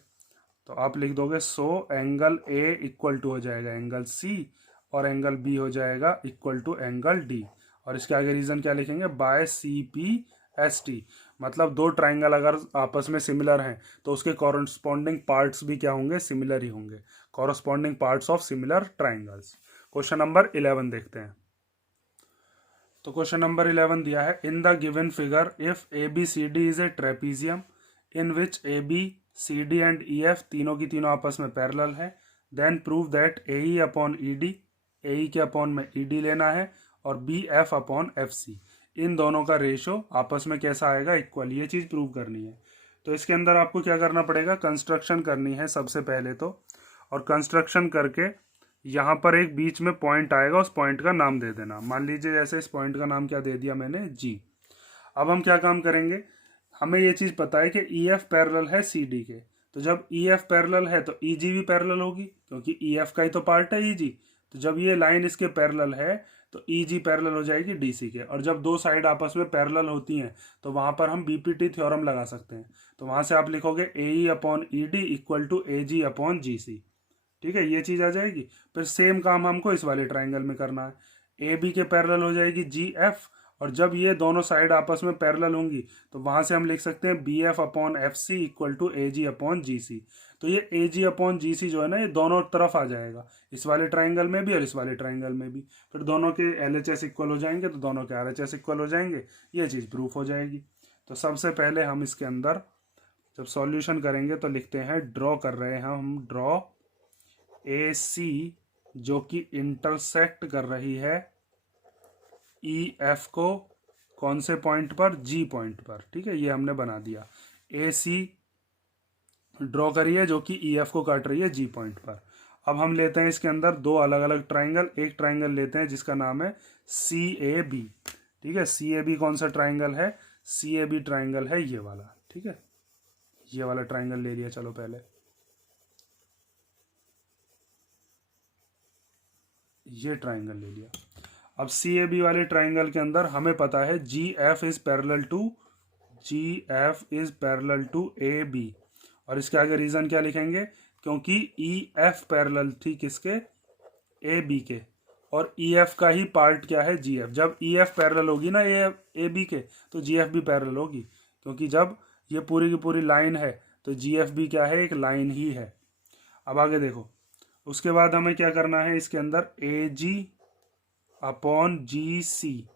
तो आप लिख दोगे so angle A equal to हो जाएगा एंगल सी और एंगल बी हो जाएगा इक्वल टू एंगल डी। और इसके आगे रीजन क्या लिखेंगे, by C P S T. मतलब दो ट्राइंगल अगर आपस में सिमिलर हैं तो उसके कॉरस्पॉन्डिंग पार्ट्स भी क्या होंगे, सिमिलर ही होंगे। Corresponding parts of similar triangles. Question number 11 देखते हैं। तो क्वेश्चन नंबर 11 दिया है, in the given figure if A B C D is a trapezium in which A B C D and E F तीनों की तीनों आपस में पैरेलल है, then prove that A E upon E D, A E के upon में E D लेना है, और बी एफ अपॉन एफ सी, इन दोनों का रेशो आपस में कैसा आएगा, इक्वल। ये चीज़ प्रूव करनी है। तो इसके अंदर आपको क्या करना पड़ेगा, कंस्ट्रक्शन करनी है सबसे पहले तो, और कंस्ट्रक्शन करके यहाँ पर एक बीच में पॉइंट आएगा, उस पॉइंट का नाम दे देना। मान लीजिए जैसे इस पॉइंट का नाम क्या दे दिया मैंने, जी। अब हम क्या काम करेंगे, हमें ये चीज़ पता है कि ई एफ पैरेलल है सी डी के, तो जब ई एफ पैरेलल है तो ई जी भी पैरेलल होगी, क्योंकि ई एफ का ही तो पार्ट है ई जी। तो जब ये लाइन इसके पैरेलल है तो ई जी पैरेलल हो जाएगी डी सी के, और जब दो साइड आपस में पैरेलल होती हैं तो वहाँ पर हम बी पी टी थ्योरम लगा सकते हैं। तो वहाँ से आप लिखोगे A E upon E D equal to A G upon G C. ठीक है, ये चीज़ आ जाएगी। फिर सेम काम हमको इस वाले ट्राइंगल में करना है। ए बी के पैरेलल हो जाएगी जी एफ, और जब ये दोनों साइड आपस में पैरेलल होंगी तो वहां से हम लिख सकते हैं B F upon F C equal to A G upon G C. तो ये ए जी अपॉन जी सी जो है ना, ये दोनों तरफ आ जाएगा, इस वाले ट्राइंगल में भी और इस वाले ट्राइंगल में भी। फिर दोनों के एल एच एस इक्वल हो जाएंगे तो दोनों के आर एच एस इक्वल हो जाएंगे, ये चीज़ प्रूफ हो जाएगी। तो सबसे पहले हम इसके अंदर जब सॉल्यूशन करेंगे तो लिखते हैं, ड्रॉ कर रहे हैं हम, ड्रॉ ए सी जो कि इंटरसेक्ट कर रही है ई एफ को कौन से पॉइंट पर, जी पॉइंट पर। ठीक है, ये हमने बना दिया। ए सी ड्रॉ करिए जो कि ई एफ को काट रही है जी पॉइंट पर। अब हम लेते हैं इसके अंदर दो अलग अलग ट्राइंगल, एक ट्राइंगल लेते हैं जिसका नाम है सी ए बी। ठीक है, सी ए बी कौन सा ट्राइंगल है, सी ए बी ट्राइंगल है ये वाला। ठीक है, ये वाला ट्राइंगल ले लिया। चलो पहले ये ट्राइंगल ले लिया। अब सी ए बी वाले ट्राइंगल के अंदर हमें पता है G F is parallel to, G F is parallel to A B, और इसके आगे रीजन क्या लिखेंगे, क्योंकि ई एफ पैरेलल थी किसके, ए बी के, और ई एफ का ही पार्ट क्या है, जी एफ। जब ई एफ पैरेलल होगी ना ए बी के, तो जी एफ भी पैरेलल होगी, क्योंकि जब ये पूरी की पूरी लाइन है तो जी एफ भी क्या है, एक लाइन ही है। अब आगे देखो, उसके बाद हमें क्या करना है, इसके अंदर ए G upon G C,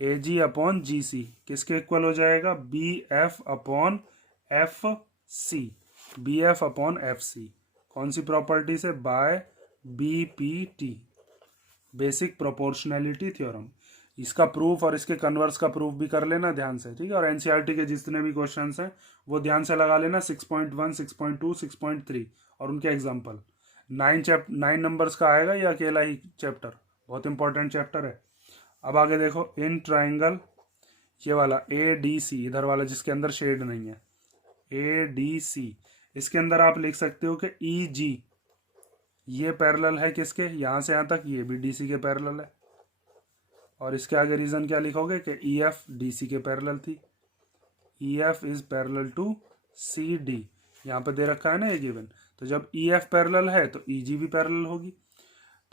A G upon G सी किसके इक्वल हो जाएगा, B F upon F C, B F upon F C. कौन सी प्रॉपर्टी से, by B P T, basic proportionality theorem. इसका प्रूफ और इसके कन्वर्स का प्रूफ भी कर लेना ध्यान से। ठीक है, और एनसीईआरटी के जितने भी क्वेश्चंस हैं वो ध्यान से लगा लेना, 6.1, 6.2, 6.3 और उनके एग्जाम्पल। 9 नंबर्स का आएगा, ये अकेला ही चैप्टर, बहुत इंपॉर्टेंट चैप्टर है। अब आगे देखो, इन ट्राइंगल ये वाला ए डी सी, इधर वाला जिसके अंदर शेड नहीं है, ए डी सी, इसके अंदर आप लिख सकते हो कि ई जी ये पैरेलल है किसके, यहां से यहां तक, ये भी डी सी के पैरेलल है। और इसके आगे रीजन क्या लिखोगे कि ई एफ डी सी के पैरेलल थी, E F is parallel to C D, यहाँ पे दे रखा है ना ये गिवन। तो जब ई एफ पैरेलल है तो ई जी भी पैरेलल होगी।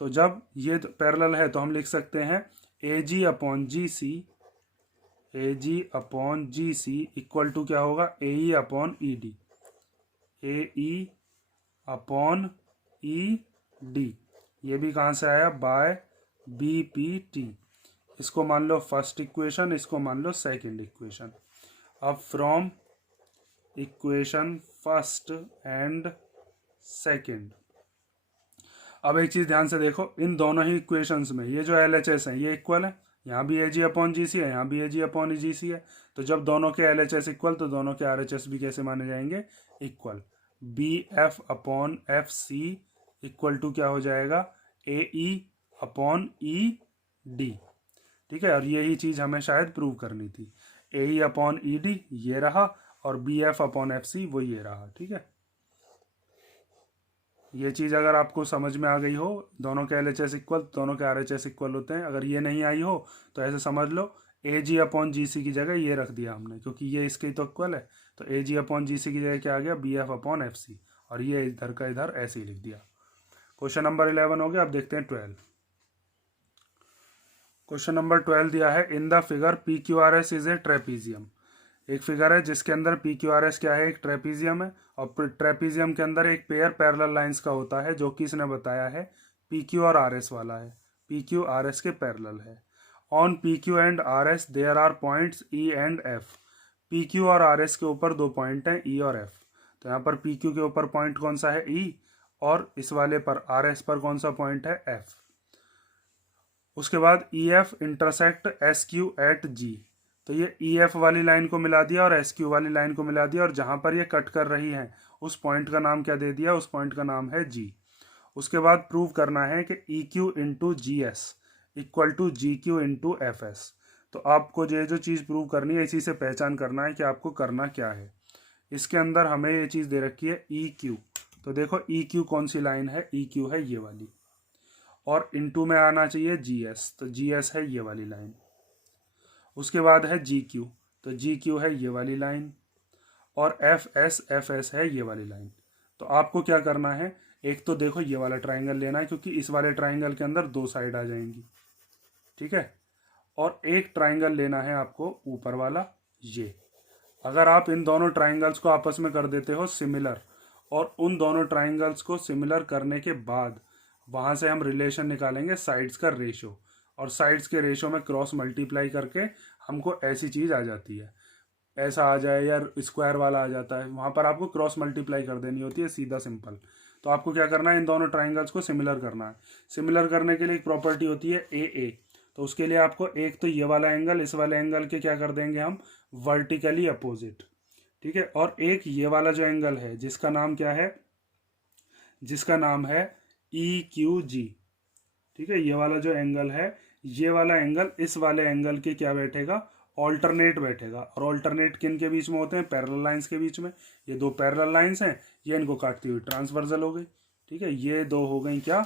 तो जब ये पैरेलल है तो हम लिख सकते हैं A G upon G C, A G upon G C equal to क्या होगा, A E upon E D, A E upon E D. ये भी कहाँ से आया, बाय बी पी टी। इसको मान लो फर्स्ट इक्वेशन, इसको मान लो सेकंड इक्वेशन। अब from equation first and second, अब एक चीज ध्यान से देखो, इन दोनों ही इक्वेशंस में ये जो एल एच एस है ये इक्वल है, यहाँ भी ए जी अपॉन जी सी है, यहाँ भी ए जी अपॉन जी सी है। तो जब दोनों के एल एच एस इक्वल तो दोनों के आर एच एस भी कैसे माने जाएंगे, equal. B F upon F C equal to क्या हो जाएगा, ए ई अपॉन ई डी। ठीक है, और यही चीज हमें शायद प्रूव करनी थी, ए ई अपॉन ई डी ये रहा, और B F upon F C वो ये रहा। ठीक है, ये चीज़ अगर आपको समझ में आ गई हो, दोनों के एल एच एस इक्वल, दोनों के आर एच एस इक्वल होते हैं। अगर ये नहीं आई हो तो ऐसे समझ लो, ए जी अपॉन जी सी की जगह ये रख दिया हमने, क्योंकि ये इसके तो इक्वल है, तो ए जी अपॉन जी सी की जगह क्या आ गया, B F upon F C, और ये इधर का इधर ऐसे ही लिख दिया। क्वेश्चन नंबर 11 हो गया। अब देखते हैं 12। क्वेश्चन नंबर 12 दिया है, in the figure P Q R S is a trapezium. एक फिगर है जिसके अंदर पी क्यू आर एस क्या है, एक ट्रेपीजियम है, और ट्रेपीजियम के अंदर एक पेयर पैरेलल लाइंस का होता है, जो कि इसने बताया है पी क्यू और आर एस वाला है, पी क्यू आर एस के पैरेलल है। On P Q and R S there are points E and F. P Q और आर एस के ऊपर दो पॉइंट हैं, ई और एफ। तो यहाँ पर पी क्यू के ऊपर पॉइंट कौन सा है, ई, और इस वाले पर आर एस पर कौन सा पॉइंट है, एफ। उसके बाद E F intersect S Q at G. तो ये ई एफ वाली लाइन को मिला दिया और एस क्यू वाली लाइन को मिला दिया, और जहां पर ये कट कर रही है उस पॉइंट का नाम क्या दे दिया, उस पॉइंट का नाम है जी। उसके बाद प्रूव करना है कि E Q into G S equal to G Q into F S. तो आपको जो चीज़ प्रूव करनी है, इसी से पहचान करना है कि आपको करना क्या है। इसके अंदर हमें ये चीज़ दे रखी है ई क्यू। तो देखो ई क्यू कौन सी लाइन है, ई क्यू है ये वाली, और इनटू में आना चाहिए जी एस, तो जी एस है ये वाली लाइन। उसके बाद है जी क्यू, तो जी क्यू है ये वाली लाइन, और एफ एस है ये वाली लाइन। तो आपको क्या करना है, एक तो देखो ये वाला ट्राइंगल लेना है, क्योंकि इस वाले ट्राइंगल के अंदर दो साइड आ जाएंगी, ठीक है। और एक ट्राइंगल लेना है आपको ऊपर वाला ये। अगर आप इन दोनों ट्राइंगल्स को आपस में कर देते हो सिमिलर, और उन दोनों ट्राइंगल्स को सिमिलर करने के बाद वहां से हम रिलेशन निकालेंगे साइड्स का रेशो, और साइड्स के रेशो में क्रॉस मल्टीप्लाई करके हमको ऐसी चीज आ जाती है, ऐसा आ जाए या स्क्वायर वाला आ जाता है, वहां पर आपको क्रॉस मल्टीप्लाई कर देनी होती है, सीधा सिंपल। तो आपको क्या करना है, इन दोनों ट्राइंगल्स को सिमिलर करना है। सिमिलर करने के लिए एक प्रॉपर्टी होती है ए। तो उसके लिए आपको एक तो ये वाला एंगल इस वाले एंगल के क्या कर देंगे हम, वर्टिकली अपोजिट, ठीक है। और एक ये वाला जो एंगल है जिसका नाम क्या है, जिसका नाम है ई क्यू जी, ठीक है। ये वाला जो एंगल है, ये वाला एंगल इस वाले एंगल के क्या बैठेगा, ऑल्टरनेट बैठेगा। और ऑल्टरनेट किन के बीच में होते हैं, पैरेलल लाइंस के बीच में। ये दो पैरेलल लाइंस हैं, ये इनको काटती हुई ट्रांसवर्सल हो गई, ठीक है। ये दो हो गई क्या,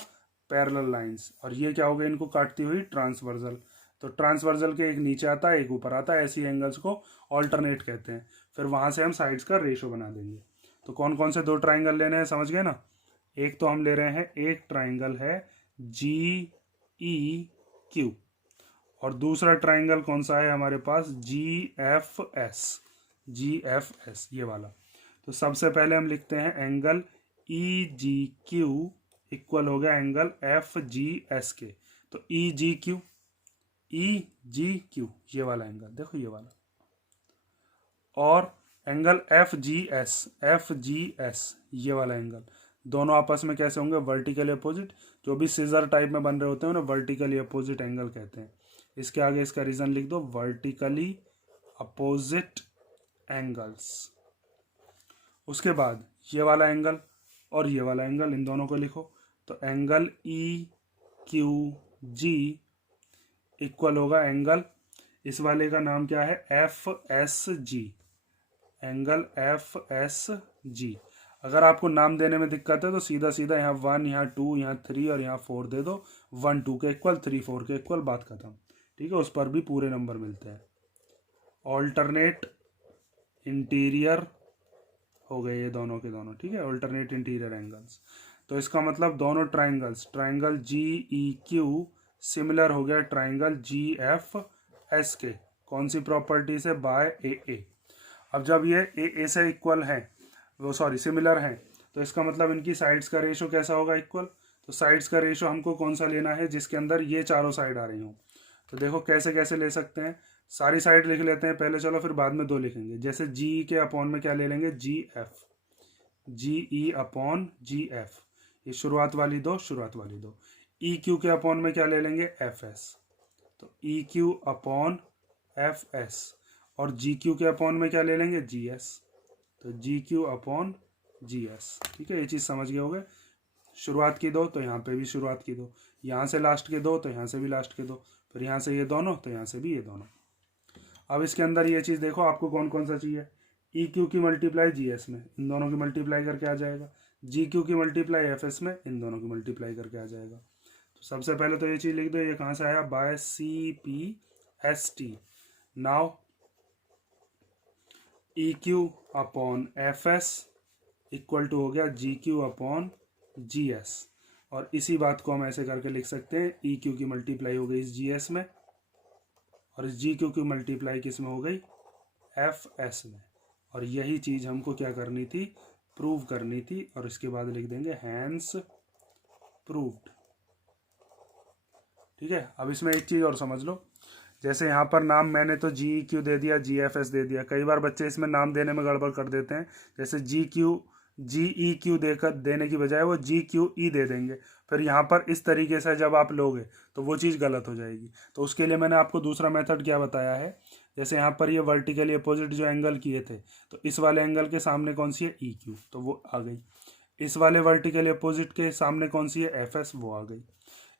पैरेलल लाइंस, और ये क्या हो गई, इनको काटती हुई ट्रांसवर्सल। तो ट्रांसवर्सल के एक नीचे आता है एक ऊपर आता है, ऐसी एंगल्स को ऑल्टरनेट कहते हैं। फिर वहां से हम साइड्स का रेशो बना देंगे। तो कौन कौन से दो ट्राइंगल लेने हैं, समझ गए ना। एक तो हम ले रहे हैं, एक ट्राइंगल है जी ई क्यू, और दूसरा ट्राइंगल कौन सा है हमारे पास, जी एफ एस, जी एफ एस ये वाला। तो सबसे पहले हम लिखते हैं एंगल ई जी क्यू इक्वल हो गया एंगल एफ जी एस के। तो ई जी क्यू ये वाला एंगल देखो ये वाला, और एंगल एफ जी एस ये वाला एंगल, दोनों आपस में कैसे होंगे, वर्टिकली अपोजिट। जो भी सीजर टाइप में बन रहे होते हैं उन्हें वर्टिकली अपोजिट एंगल कहते हैं। इसके आगे इसका रीजन लिख दो, वर्टिकली अपोजिट एंगल्स। उसके बाद ये वाला एंगल और ये वाला एंगल, इन दोनों को लिखो। तो एंगल ई क्यू जी इक्वल होगा एंगल, इस वाले का नाम क्या है, F S G, angle F S G. अगर आपको नाम देने में दिक्कत है तो सीधा सीधा यहाँ 1, यहाँ 2, यहाँ 3 और यहाँ 4 दे दो। 1 2 के इक्वल, 3 4 के इक्वल, बात खत्म, ठीक है। उस पर भी पूरे नंबर मिलते हैं। ऑल्टरनेट इंटीरियर हो गए ये दोनों के दोनों, ठीक है, ऑल्टरनेट इंटीरियर एंगल्स। तो इसका मतलब दोनों ट्राइंगल्स, ट्राइंगल जी ई क्यू सिमिलर हो गया ट्राइंगल जी एफ एस के, कौन सी प्रॉपर्टी से, बाय ए। अब जब ये ए से इक्वल है, वो सॉरी सिमिलर है, तो इसका मतलब इनकी साइड्स का रेशो कैसा होगा, इक्वल। तो साइड्स का रेशो हमको कौन सा लेना है, जिसके अंदर ये चारों साइड आ रही हूँ। तो देखो कैसे कैसे ले सकते हैं, सारी साइड लिख लेते हैं पहले, चलो फिर बाद में दो लिखेंगे। जैसे जी के अपॉन में क्या ले लेंगे, जी एफ, जी ई अपॉन जी एफ, ये शुरुआत वाली दो, शुरुआत वाली दो। ई क्यू के अपॉन में क्या ले लेंगे, एफ एस, तो ई क्यू अपॉन एफ एस। और जी क्यू के अपॉन में क्या ले लेंगे, जी एस, तो जी क्यू अपॉन जी एस, ठीक है। ये चीज़ समझ गए होगे। शुरुआत की दो तो यहाँ पे भी शुरुआत की दो, यहाँ से लास्ट के दो तो यहाँ से भी लास्ट के दो, फिर यहाँ से ये दोनों तो यहाँ से भी ये दोनों। अब इसके अंदर ये चीज़ देखो आपको कौन कौन सा चाहिए, ई क्यू की मल्टीप्लाई जी एस में, इन दोनों की मल्टीप्लाई करके आ जाएगा। जी क्यू की मल्टीप्लाई एफ एस में, इन दोनों की मल्टीप्लाई करके आ जाएगा। तो सबसे पहले तो ये चीज़ लिख दो, ये कहाँ से आया, by C P S T, now E Q upon F S equal to हो गया G Q upon G S, और इसी बात को हम ऐसे करके लिख सकते हैं, ई क्यू की मल्टीप्लाई हो गई इस जी एस में, और इस जी क्यू की मल्टीप्लाई किस में हो गई, एफ एस में, और यही चीज़ हमको क्या करनी थी, प्रूव करनी थी, और इसके बाद लिख देंगे हैंस प्रूव्ड। ठीक है, अब इसमें एक चीज़ और समझ लो, जैसे यहाँ पर नाम मैंने तो जी क्यू दे दिया, जी एफ एस दे दिया, कई बार बच्चे इसमें नाम देने में गड़बड़ कर देते हैं, जैसे जी क्यू जी ई क्यू देकर देने की बजाय वो जी क्यू ई दे देंगे, फिर यहाँ पर इस तरीके से जब आप लोगे तो वो चीज़ गलत हो जाएगी। तो उसके लिए मैंने आपको दूसरा मेथड क्या बताया है, जैसे यहाँ पर ये वर्टिकली अपोजिट जो एंगल किए थे, तो इस वाले एंगल के सामने कौन सी है, ई क्यू, तो वो आ गई। इस वाले वर्टिकली अपोजिट के सामने कौन सी है, एफ एस, वो आ गई।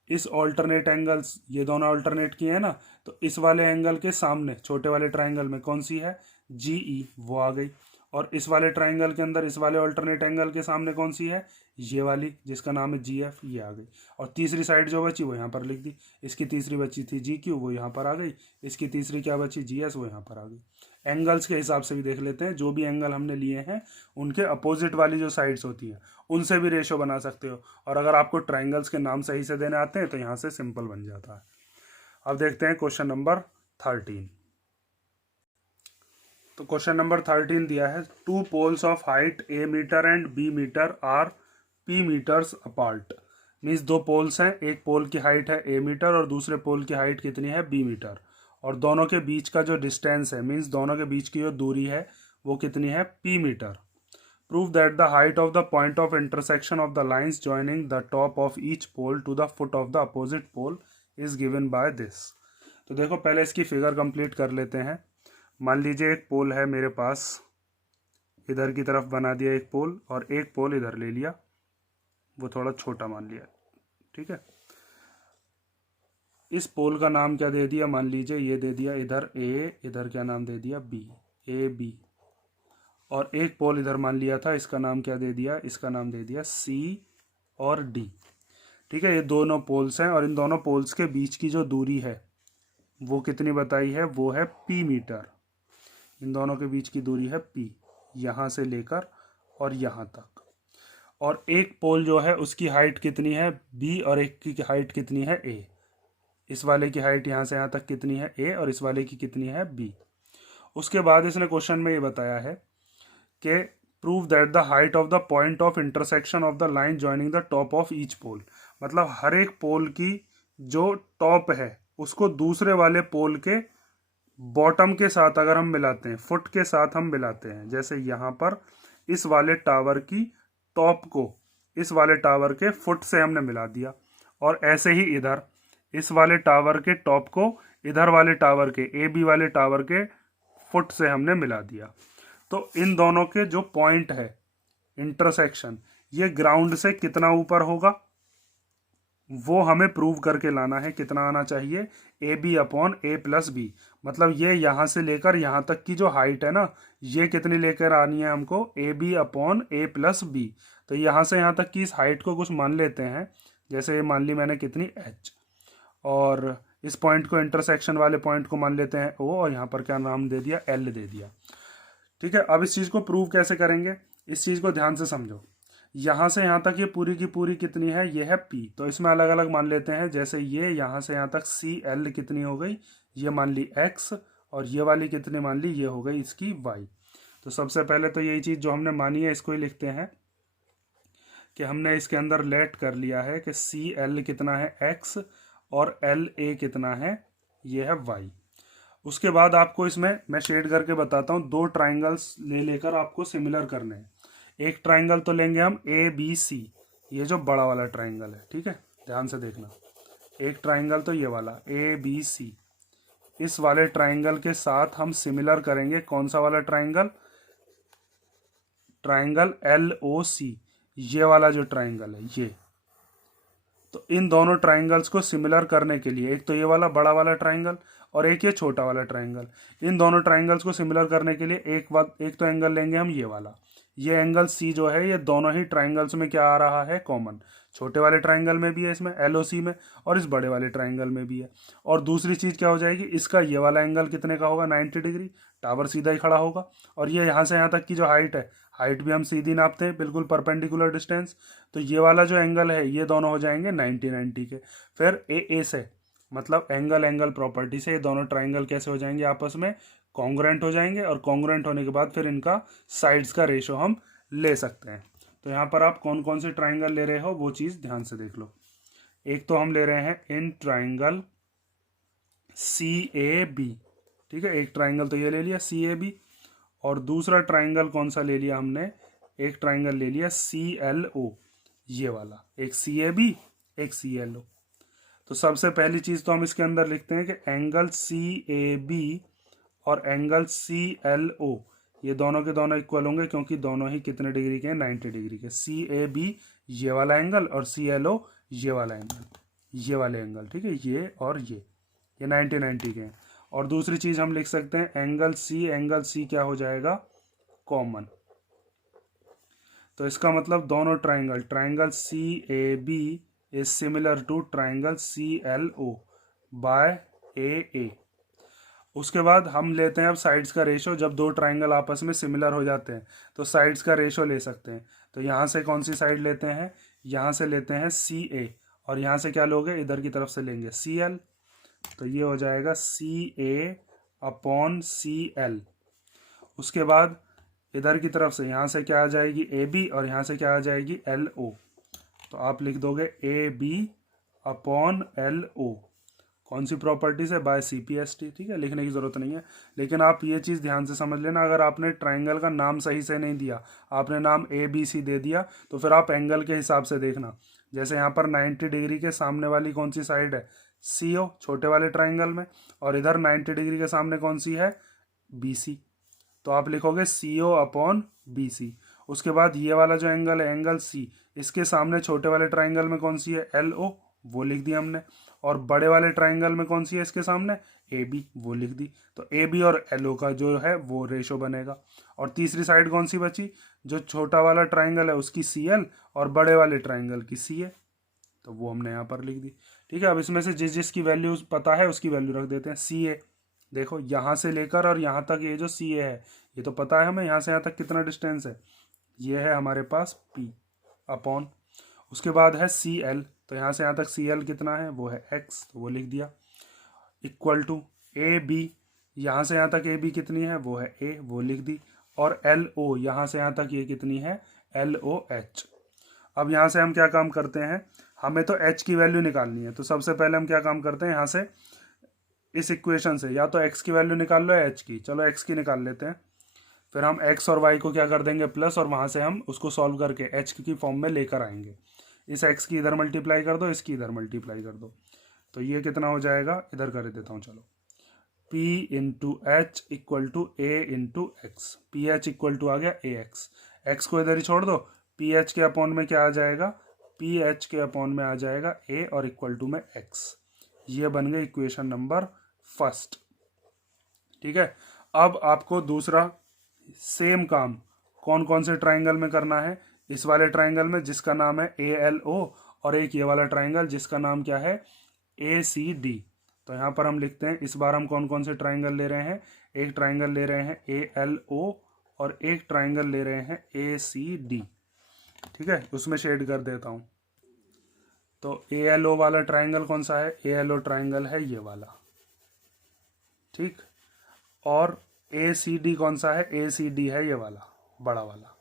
इस ऑल्टरनेट एंगल्स, ये दोनों ऑल्टरनेट किए हैं ना, तो इस वाले एंगल के सामने छोटे वाले ट्राइंगल में कौन सी है, जी ई, वो आ गई। और इस वाले ट्राइंगल के अंदर इस वाले ऑल्टरनेट एंगल के सामने कौन सी है, ये वाली जिसका नाम है जी एफ, ये आ गई। और तीसरी साइड जो बची वो यहाँ पर लिख दी, इसकी तीसरी बची थी जी क्यू, वो यहाँ पर आ गई, इसकी तीसरी क्या बची, जी एस, वो यहाँ पर आ गई। एंगल्स के हिसाब से भी देख लेते हैं, जो भी एंगल हमने लिए हैं उनके अपोजिट वाली जो साइड्स होती हैं उनसे भी रेशो बना सकते हो, और अगर आपको ट्राइंगल्स के नाम सही से देने आते हैं तो यहाँ से सिंपल बन जाता है। अब देखते हैं क्वेश्चन नंबर 13। तो क्वेश्चन नंबर 13 दिया है, two poles of height a metre and b metre are p metres apart. Means दो पोल्स हैं, एक पोल की हाइट है ए मीटर और दूसरे पोल की हाइट कितनी है, बी मीटर, और दोनों के बीच का जो डिस्टेंस है, मीन्स दोनों के बीच की जो दूरी है वो कितनी है, P metre. Prove that the height of the point of intersection of the lines joining the top of each pole to the foot of the opposite pole is given by this. तो देखो पहले इसकी figure complete कर लेते हैं। मान लीजिए एक पोल है मेरे पास, इधर की तरफ बना दिया एक पोल, और एक पोल इधर ले लिया, वो थोड़ा छोटा मान लिया। ठीक है, इस पोल का नाम क्या दे दिया, मान लीजिए ये दे दिया इधर ए, इधर क्या नाम दे दिया, बी, ए बी। और एक पोल इधर मान लिया था, इसका नाम क्या दे दिया, इसका नाम दे दिया सी और डी। ठीक है, ये दोनों पोल्स हैं, और इन दोनों पोल्स के बीच की जो दूरी है वो कितनी बताई है, वो है पी मीटर। इन दोनों के बीच की दूरी है पी, यहाँ से लेकर और यहाँ तक। और एक पोल जो है उसकी हाइट कितनी है, बी, और एक की हाइट कितनी है, ए। इस वाले की हाइट यहाँ से यहाँ तक कितनी है, ए, और इस वाले की कितनी है, बी। उसके बाद इसने क्वेश्चन में ये बताया है कि prove that the height of the point of intersection of the line joining the top of each pole. मतलब हर एक पोल की जो टॉप है उसको दूसरे वाले पोल के बॉटम के साथ अगर हम मिलाते हैं, फुट के साथ हम मिलाते हैं, जैसे यहाँ पर इस वाले टावर की टॉप को इस वाले टावर के फुट से हमने मिला दिया, और ऐसे ही इधर इस वाले टावर के टॉप को इधर वाले टावर के ए बी वाले टावर के फुट से हमने मिला दिया। तो इन दोनों के जो पॉइंट है इंटरसेक्शन, ये ग्राउंड से कितना ऊपर होगा वो हमें प्रूव करके लाना है। कितना आना चाहिए, A B upon A plus B. मतलब ये यहाँ से लेकर यहाँ तक की जो हाइट है ना, ये कितनी लेकर आनी है हमको, A B upon A plus B. तो यहाँ से यहाँ तक की इस हाइट को कुछ मान लेते हैं, जैसे मान ली मैंने कितनी, एच, और इस पॉइंट को इंटरसेक्शन वाले पॉइंट को मान लेते हैं ओ, और यहाँ पर क्या नाम दे दिया, एल दे दिया। ठीक है, अब इस चीज़ को प्रूव कैसे करेंगे, इस चीज़ को ध्यान से समझो। यहाँ से यहाँ तक ये पूरी की पूरी कितनी है, ये है पी, तो इसमें अलग अलग मान लेते हैं। जैसे ये यहाँ से यहाँ तक सी एल कितनी हो गई, ये मान ली एक्स, और ये वाली कितनी मान ली, ये हो गई इसकी वाई। तो सबसे पहले तो यही चीज़ जो हमने मानी है इसको ही लिखते हैं कि हमने इसके अंदर लेट कर लिया है कि सी एल कितना है, एक्स, और एल ए कितना है, ये है वाई। उसके बाद आपको इसमें मैं शेड करके बताता हूँ, दो ट्राइंगल्स ले लेकर आपको सिमिलर करने हैं। एक ट्राइंगल तो लेंगे हम ए बी सी, ये जो बड़ा वाला ट्राइंगल है, ठीक है, ध्यान से देखना। एक ट्राइंगल तो ये वाला ए बी सी, इस वाले ट्राइंगल के साथ हम सिमिलर करेंगे कौन सा वाला ट्राइंगल, ट्राइंगल एल ओ सी, ये वाला जो ट्राइंगल है ये। तो इन दोनों ट्राइंगल्स को सिमिलर करने के लिए, एक तो ये वाला बड़ा वाला ट्राइंगल और एक ये छोटा वाला ट्राइंगल, इन दोनों ट्राइंगल्स को सिमिलर करने के लिए एक तो एंगल लेंगे हम ये वाला, ये एंगल सी जो है ये दोनों ही ट्राइंगल्स में क्या आ रहा है, कॉमन। छोटे वाले ट्राइंगल में भी है इसमें LOC में, और इस बड़े वाले ट्राइंगल में भी है। और दूसरी चीज़ क्या हो जाएगी, इसका ये वाला एंगल कितने का होगा, 90 डिग्री। टावर सीधा ही खड़ा होगा, और ये यहाँ से यहाँ तक की जो हाइट है, हाइट भी हम सीधी नापते हैं, बिल्कुल परपेंडिकुलर डिस्टेंस। तो ये वाला जो एंगल है ये दोनों हो जाएंगे 90 के। फिर ए से मतलब एंगल एंगल प्रॉपर्टी से ये दोनों ट्राइंगल कैसे हो जाएंगे, आपस में कॉन्ग्रुएंट हो जाएंगे, और कॉन्ग्रुएंट होने के बाद फिर इनका साइड्स का रेशो हम ले सकते हैं। तो यहाँ पर आप कौन कौन से ट्राइंगल ले रहे हो वो चीज़ ध्यान से देख लो। एक तो हम ले रहे हैं इन ट्राइंगल CAB, ठीक है, एक ट्राइंगल तो ये ले लिया CAB। और दूसरा ट्राइंगल कौन सा ले लिया हमने, एक ट्राइंगल ले लिया CLO, ये वाला, एक CAB एक CLO। तो सबसे पहली चीज़ तो हम इसके अंदर लिखते हैं कि एंगल CAB और एंगल CLO ये दोनों के दोनों इक्वल होंगे, क्योंकि दोनों ही कितने डिग्री के हैं, 90 डिग्री के। CAB ये वाला एंगल और CLO ये वाला एंगल, ये वाले एंगल, ठीक है, ये और ये 90 के हैं। और दूसरी चीज़ हम लिख सकते हैं एंगल C क्या हो जाएगा, कॉमन। तो इसका मतलब दोनों triangle CAB is similar to triangle CLO by AA। उसके बाद हम लेते हैं अब साइड्स का रेशो। जब दो ट्राइंगल आपस में सिमिलर हो जाते हैं तो साइड्स का रेशो ले सकते हैं। तो यहाँ से कौन सी साइड लेते हैं, यहाँ से लेते हैं CA, और यहाँ से क्या लोगे, इधर की तरफ से लेंगे CL। तो ये हो जाएगा CA अपॉन CL। उसके बाद इधर की तरफ से यहाँ से क्या आ जाएगी AB, और यहाँ से क्या आ जाएगी LO। तो आप लिख दोगे AB अपॉन LO। कौन सी प्रॉपर्टी से, बाय CPST, ठीक है, लिखने की ज़रूरत नहीं है। लेकिन आप ये चीज़ ध्यान से समझ लेना, अगर आपने ट्राइंगल का नाम सही से नहीं दिया, आपने नाम ABC दे दिया, तो फिर आप एंगल के हिसाब से देखना। जैसे यहाँ पर 90 डिग्री के सामने वाली कौन सी साइड है, CO, छोटे वाले ट्राइंगल में, और इधर 90 डिग्री के सामने कौन सी है, BC। तो आप लिखोगे CO अपॉन BC। उसके बाद ये वाला जो एंगल है, एंगल C, इसके सामने छोटे वाले ट्राइंगल में कौन सी है, LO, वो लिख दिया हमने। और बड़े वाले ट्राइंगल में कौन सी है इसके सामने, AB, वो लिख दी। तो AB और LO का जो है वो रेशो बनेगा। और तीसरी साइड कौन सी बची, जो छोटा वाला ट्राइंगल है उसकी CL और बड़े वाले ट्राइंगल की CA, तो वो हमने यहाँ पर लिख दी। ठीक है, अब इसमें से जिस जिसकी वैल्यू पता है उसकी वैल्यू रख देते हैं। CA देखो यहाँ से लेकर और यहाँ तक ये जो CA है ये तो पता है हमें, यहाँ से यहाँ तक कितना डिस्टेंस है, ये है हमारे पास P अपॉन। उसके बाद है CL, तो यहाँ से यहाँ तक CL कितना है, वो है X, तो वो लिख दिया। इक्वल टू AB, यहाँ से यहाँ तक AB कितनी है, वो है A, वो लिख दी। और LO, यहाँ से यहाँ तक ये कितनी है, LOH। अब यहाँ से हम क्या काम करते हैं, हमें तो H की वैल्यू निकालनी है। तो सबसे पहले हम क्या काम करते हैं, यहाँ से इस इक्वेशन से या तो x की वैल्यू निकाल लो या h की, चलो x की निकाल लेते हैं। फिर हम x और y को क्या कर देंगे, प्लस, और वहाँ से हम उसको सॉल्व करके h की फॉर्म में लेकर आएंगे। इस x की इधर मल्टीप्लाई कर दो, इसकी इधर मल्टीप्लाई कर दो, तो ये कितना हो जाएगा, इधर कर देता हूँ चलो, P into H equal to A into X. P H equal to आ गया AX, x को इधर ही छोड़ दो, PH के अपॉन में क्या आ जाएगा, PH के अपॉन में आ जाएगा A और इक्वल टू में x। ये बन गई इक्वेशन नंबर फर्स्ट। ठीक है, अब आपको दूसरा सेम काम कौन कौन से ट्राइंगल में करना है, इस वाले ट्राइंगल में जिसका नाम है ALO, और एक ये वाला ट्राइंगल जिसका नाम क्या है, ACD। तो यहाँ पर हम लिखते हैं, इस बार हम कौन कौन से ट्राइंगल ले रहे हैं, एक ट्राइंगल ले रहे हैं ALO और एक ट्राइंगल ले रहे हैं ACD। ठीक है, उसमें शेड कर देता हूँ। तो ALO वाला ट्राइंगल कौन सा है, ALO ट्राइंगल है ये वाला, ठीक। और ACD कौन सा है, ACD है ये वाला, बड़ा वाला।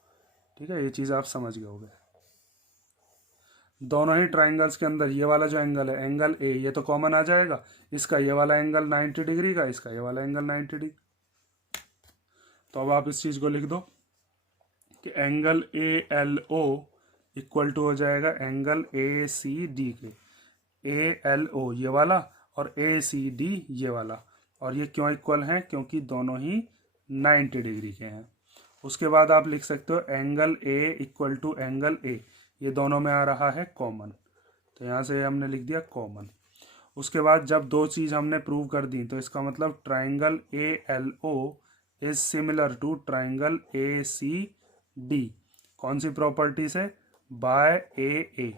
ठीक है, ये चीज़ आप समझ गए होगे। दोनों ही ट्राइंगल्स के अंदर ये वाला जो एंगल है, एंगल A, ये तो कॉमन आ जाएगा, इसका ये वाला एंगल 90 डिग्री का, इसका ये वाला एंगल 90 डिग्री। तो अब आप इस चीज़ को लिख दो कि एंगल ALO इक्वल टू हो जाएगा एंगल ACD के। ALO ये वाला और ACD ये वाला, और ये क्यों इक्वल हैं, क्योंकि दोनों ही 90 डिग्री के हैं। उसके बाद आप लिख सकते हो angle A equal to angle A, ये दोनों में आ रहा है कॉमन, तो यहाँ से हमने लिख दिया कॉमन। उसके बाद जब दो चीज़ हमने प्रूव कर दी, तो इसका मतलब triangle ALO is similar to triangle ACD। D, कौन सी प्रॉपर्टी से, बाय ए।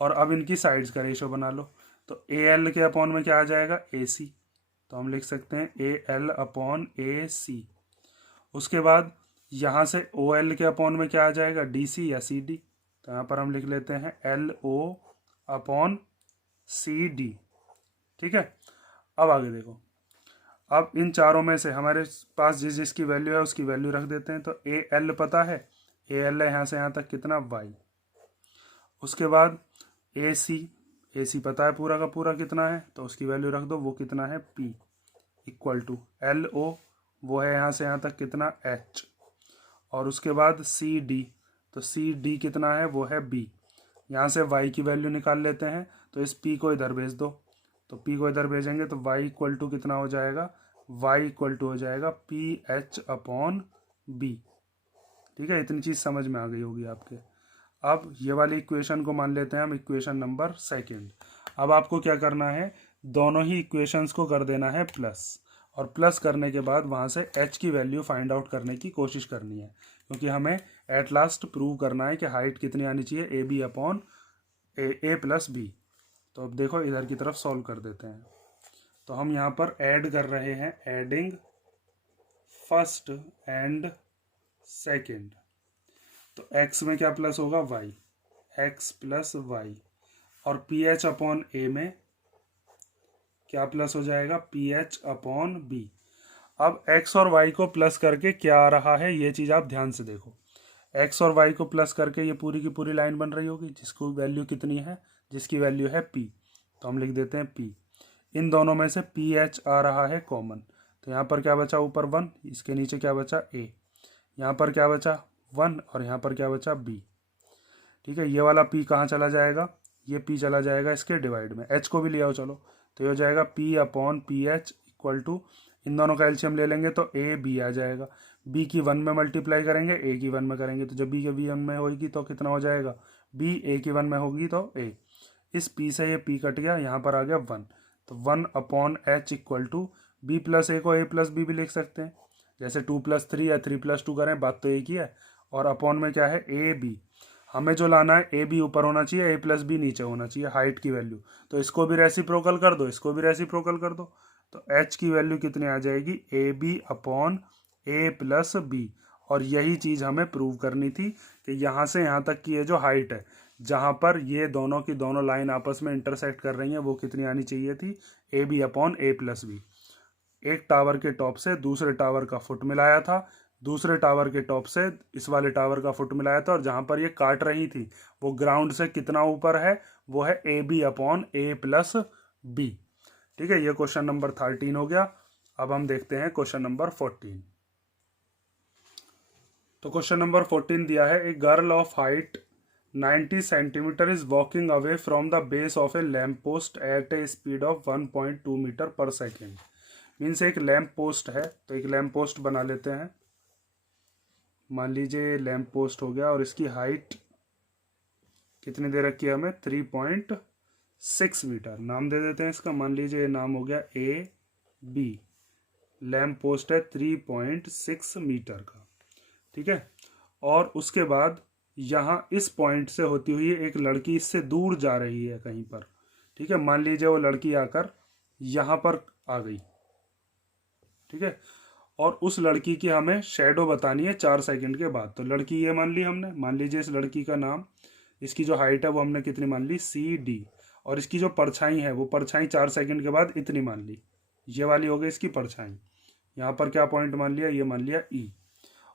और अब इनकी साइड्स का रेशो बना लो, तो ए एल के अपॉन में क्या आ जाएगा, ए सी, तो हम लिख सकते हैं ए एल अपॉन ए सी। उसके बाद यहाँ से ओ एल के अपॉन में क्या आ जाएगा, डी सी या सी डी, तो यहाँ पर हम लिख लेते हैं L O upon C D. ठीक है, अब आगे देखो, अब इन चारों में से हमारे पास जिस जिसकी वैल्यू है उसकी वैल्यू रख देते हैं। तो ए एल पता है, ए एल है यहाँ से यहाँ तक कितना, वाई। उसके बाद ए सी पता है पूरा का पूरा कितना है, तो उसकी वैल्यू रख दो, वो कितना है, P, equal to L O, वो है यहाँ से यहाँ तक कितना, एच। और उसके बाद सी डी, तो सी डी कितना है, वो है बी। यहाँ से y की वैल्यू निकाल लेते हैं, तो इस p को इधर भेज दो, तो p को इधर भेजेंगे तो y इक्वल टू कितना हो जाएगा, y इक्वल टू हो जाएगा पी एच अपॉन बी। ठीक है, इतनी चीज़ समझ में आ गई होगी आपके। अब ये वाली इक्वेशन को मान लेते हैं हम इक्वेशन नंबर सेकंड। अब आपको क्या करना है, दोनों ही इक्वेशंस को कर देना है प्लस, और प्लस करने के बाद वहाँ से h की वैल्यू फाइंड आउट करने की कोशिश करनी है, क्योंकि हमें एट लास्ट प्रूव करना है कि हाइट कितनी आनी चाहिए, A B upon A plus B. तो अब देखो इधर की तरफ सॉल्व कर देते हैं। तो हम यहाँ पर ऐड कर रहे हैं, एडिंग फर्स्ट एंड सेकेंड। तो x में क्या प्लस होगा, y, x प्लस वाई, और पी एच अपॉन ए में क्या प्लस हो जाएगा, पी एच अपॉन बी। अब x और y को प्लस करके क्या आ रहा है, ये चीज़ आप ध्यान से देखो। x और y को प्लस करके ये पूरी की पूरी लाइन बन रही होगी, जिसको वैल्यू कितनी है, जिसकी वैल्यू है p, तो हम लिख देते हैं p। इन दोनों में से पी एच आ रहा है कॉमन, तो यहाँ पर क्या बचा, ऊपर 1, इसके नीचे क्या बचा, a, यहाँ पर क्या बचा 1, और यहाँ पर क्या बचा b। ठीक है, ये वाला p कहाँ चला जाएगा, ये p चला जाएगा इसके डिवाइड में, h को भी ले आओ चलो, तो ये हो जाएगा p upon P H equal to, इन दोनों का एलसीएम ले लेंगे तो ए बी आ जाएगा, b की 1 में मल्टीप्लाई करेंगे, a की 1 में करेंगे, तो जब b के 1 में होगी तो कितना हो जाएगा, b, a की 1 में होगी तो a। इस p से ये p कट गया, यहाँ पर आ गया 1, तो 1 upon H equal to b plus A को a प्लस बी भी लिख सकते हैं, जैसे 2 प्लस 3 या 3 प्लस 2 करें, बात तो एक ही है। और अपॉन में क्या है, ए बी, हमें जो लाना है ए बी ऊपर होना चाहिए, ए प्लस बी नीचे होना चाहिए, हाइट की वैल्यू। तो इसको भी रेसिप्रोकल कर दो, इसको भी रेसिप्रोकल कर दो, तो h की वैल्यू कितनी आ जाएगी, A B upon A plus B. और यही चीज़ हमें प्रूव करनी थी कि यहाँ से यहाँ तक की ये जो हाइट है, जहाँ पर ये दोनों की दोनों लाइन आपस में इंटरसेक्ट कर रही हैं, वो कितनी आनी चाहिए थी, A B upon A plus B. एक टावर के टॉप से दूसरे टावर का फुट मिलाया था, दूसरे टावर के टॉप से इस वाले टावर का फुट मिलाया था, और जहाँ पर ये काट रही थी वो ग्राउंड से कितना ऊपर है, वो है A B upon A plus B. ठीक है, ये क्वेश्चन नंबर 13 हो गया। अब हम देखते हैं क्वेश्चन नंबर 14। तो क्वेश्चन नंबर 14 दिया है, a girl of height 90 centimetre is walking away from the base of a lamp post at a speed of 1.2 metre per second. Means एक लैम्प पोस्ट है, तो एक लैम्प पोस्ट बना लेते हैं, मान लीजिए लैम्प पोस्ट हो गया, और इसकी हाइट कितनी दे रखी है हमें, 3.6 मीटर। नाम दे देते हैं इसका, मान लीजिए नाम हो गया ए बी। लैम्प पोस्ट है 3.6 मीटर का, ठीक है। और उसके बाद यहाँ इस पॉइंट से होती हुई एक लड़की इससे दूर जा रही है कहीं पर, ठीक है। मान लीजिए वो लड़की आकर यहाँ पर आ गई, ठीक है, और उस लड़की की हमें शेडो बतानी है 4 सेकंड के बाद। तो लड़की ये मान ली हमने, मान लीजिए इस लड़की का नाम, इसकी जो हाइट है वो हमने कितनी मान ली, सी डी, और इसकी जो परछाई है वो परछाई 4 सेकंड के बाद इतनी मान ली, ये वाली हो गई इसकी परछाई। यहाँ पर क्या पॉइंट मान लिया, ये मान लिया ई,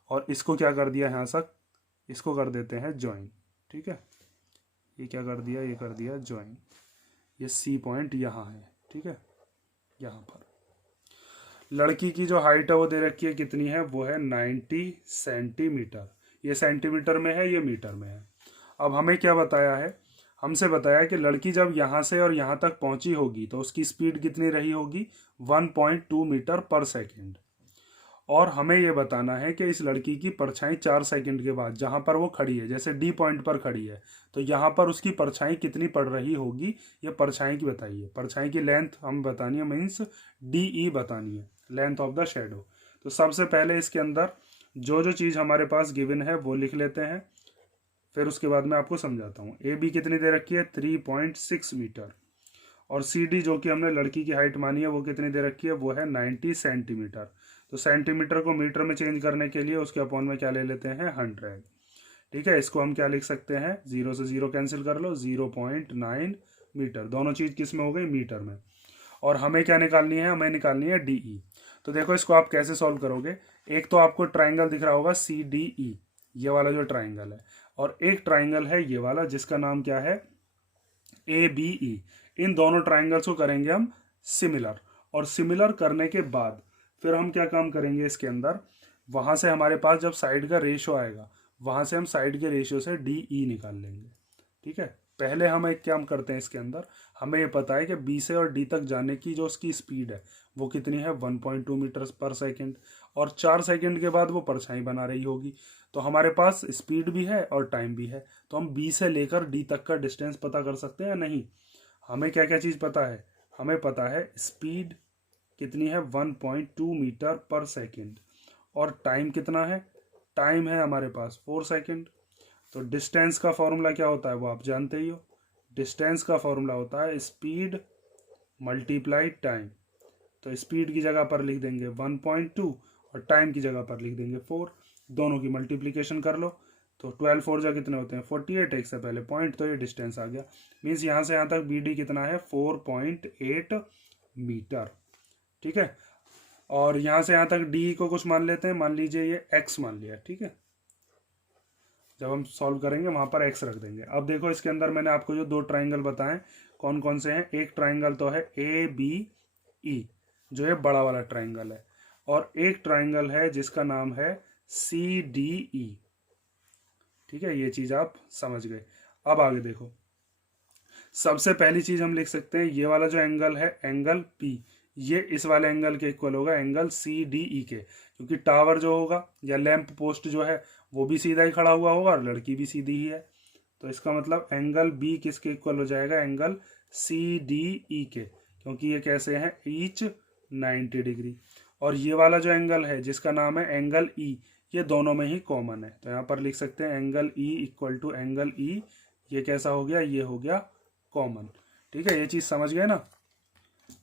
और इसको क्या कर दिया यहाँ तक, इसको कर देते हैं ज्वाइन, ठीक है। ये क्या कर दिया, ये कर दिया ज्वाइन, ये सी पॉइंट यहाँ है, ठीक है। यहाँ पर लड़की की जो हाइट है वो दे रखी है, कितनी है, वो है 90 सेंटीमीटर। ये सेंटीमीटर में है, ये मीटर में है। अब हमें क्या बताया है, हमसे बताया कि लड़की जब यहाँ से और यहाँ तक पहुँची होगी तो उसकी स्पीड कितनी रही होगी, 1.2 मीटर पर सेकेंड। और हमें ये बताना है कि इस लड़की की परछाई 4 सेकंड के बाद जहाँ पर वो खड़ी है, जैसे डी पॉइंट पर खड़ी है, तो यहाँ पर उसकी परछाई कितनी पड़ रही होगी, ये परछाई की बताइए। परछाई की लेंथ हम बतानी है, मीन्स डी ई बतानी है, लेंथ ऑफ द शेडो। तो सबसे पहले इसके अंदर जो जो चीज़ हमारे पास गिवन है वो लिख लेते हैं, फिर उसके बाद मैं आपको समझाता हूँ। ए बी कितनी दे रखी है 3.6 मीटर, और सी डी जो कि हमने लड़की की हाइट मानी है वो कितनी दे रखी है, वो है 90 सेंटीमीटर। तो सेंटीमीटर को मीटर में चेंज करने के लिए उसके अपॉन में क्या ले लेते हैं 100। ठीक है, इसको हम क्या लिख सकते हैं, 0 से 0 कैंसिल कर लो, 0.9 मीटर। दोनों चीज़ किस में हो गई, मीटर में। और हमें क्या निकालनी है, हमें निकालनी है डी ई। तो देखो इसको आप कैसे सॉल्व करोगे। एक तो आपको ट्राइंगल दिख रहा होगा सी डी ई, ये वाला जो ट्राइंगल है, और एक ट्राइंगल है ये वाला जिसका नाम क्या है ए बी ई। इन दोनों ट्राइंगल्स को करेंगे हम सिमिलर, और सिमिलर करने के बाद फिर हम क्या काम करेंगे इसके अंदर, वहां से हमारे पास जब साइड का रेशियो आएगा वहां से हम साइड के रेशियो से डी ई निकाल लेंगे। ठीक है, पहले हम एक काम करते हैं इसके अंदर, हमें ये पता है कि बी से और डी तक जाने की जो उसकी स्पीड है वो कितनी है 1.2 मीटर पर सेकेंड, और 4 सेकेंड के बाद वो परछाई बना रही होगी। तो हमारे पास स्पीड भी है और टाइम भी है, तो हम बी से लेकर डी तक का डिस्टेंस पता कर सकते हैं या नहीं। हमें क्या क्या चीज़ पता है, हमें पता है स्पीड कितनी है 1.2 मीटर पर सेकेंड, और टाइम कितना है, टाइम है हमारे पास 4 सेकेंड। तो डिस्टेंस का फॉर्मूला क्या होता है वो आप जानते ही हो, डिस्टेंस का फॉर्मूला होता है स्पीड मल्टीप्लाई टाइम। तो स्पीड की जगह पर लिख देंगे 1.2 और टाइम की जगह पर लिख देंगे 4, दोनों की मल्टीप्लिकेशन कर लो। तो 12 4 जा कितने होते हैं 48, एक से पहले पॉइंट, तो ये डिस्टेंस आ गया। मीन्स यहाँ से यहाँ तक बी डी कितना है 4.8 मीटर। ठीक है, और यहाँ से यहाँ तक डी को कुछ मान लेते हैं, मान लीजिए ये एक्स मान लिया। ठीक है, जब हम सॉल्व करेंगे वहां पर एक्स रख देंगे। अब देखो इसके अंदर मैंने आपको जो दो ट्राइंगल बताएं कौन कौन से हैं, एक ट्राइंगल तो है ए बी ई जो है बड़ा वाला ट्राइंगल है, और एक ट्राइंगल है जिसका नाम है सी डी ई। ठीक है, ये चीज आप समझ गए। अब आगे देखो, सबसे पहली चीज हम लिख सकते हैं ये वाला जो एंगल है एंगल पी, ये इस वाले एंगल के इक्वल होगा एंगल सी डी ई के, क्योंकि टावर जो होगा या लैंप पोस्ट जो है वो भी सीधा ही खड़ा हुआ होगा और लड़की भी सीधी ही है। तो इसका मतलब एंगल बी किसके इक्वल हो जाएगा, एंगल सी डी ई के, क्योंकि ये कैसे हैं ईच 90 डिग्री। और ये वाला जो एंगल है जिसका नाम है एंगल ई, ये दोनों में ही कॉमन है, तो यहाँ पर लिख सकते हैं angle E equal to angle E. ये कैसा हो गया, ये हो गया कॉमन। ठीक है, ये चीज समझ गए ना।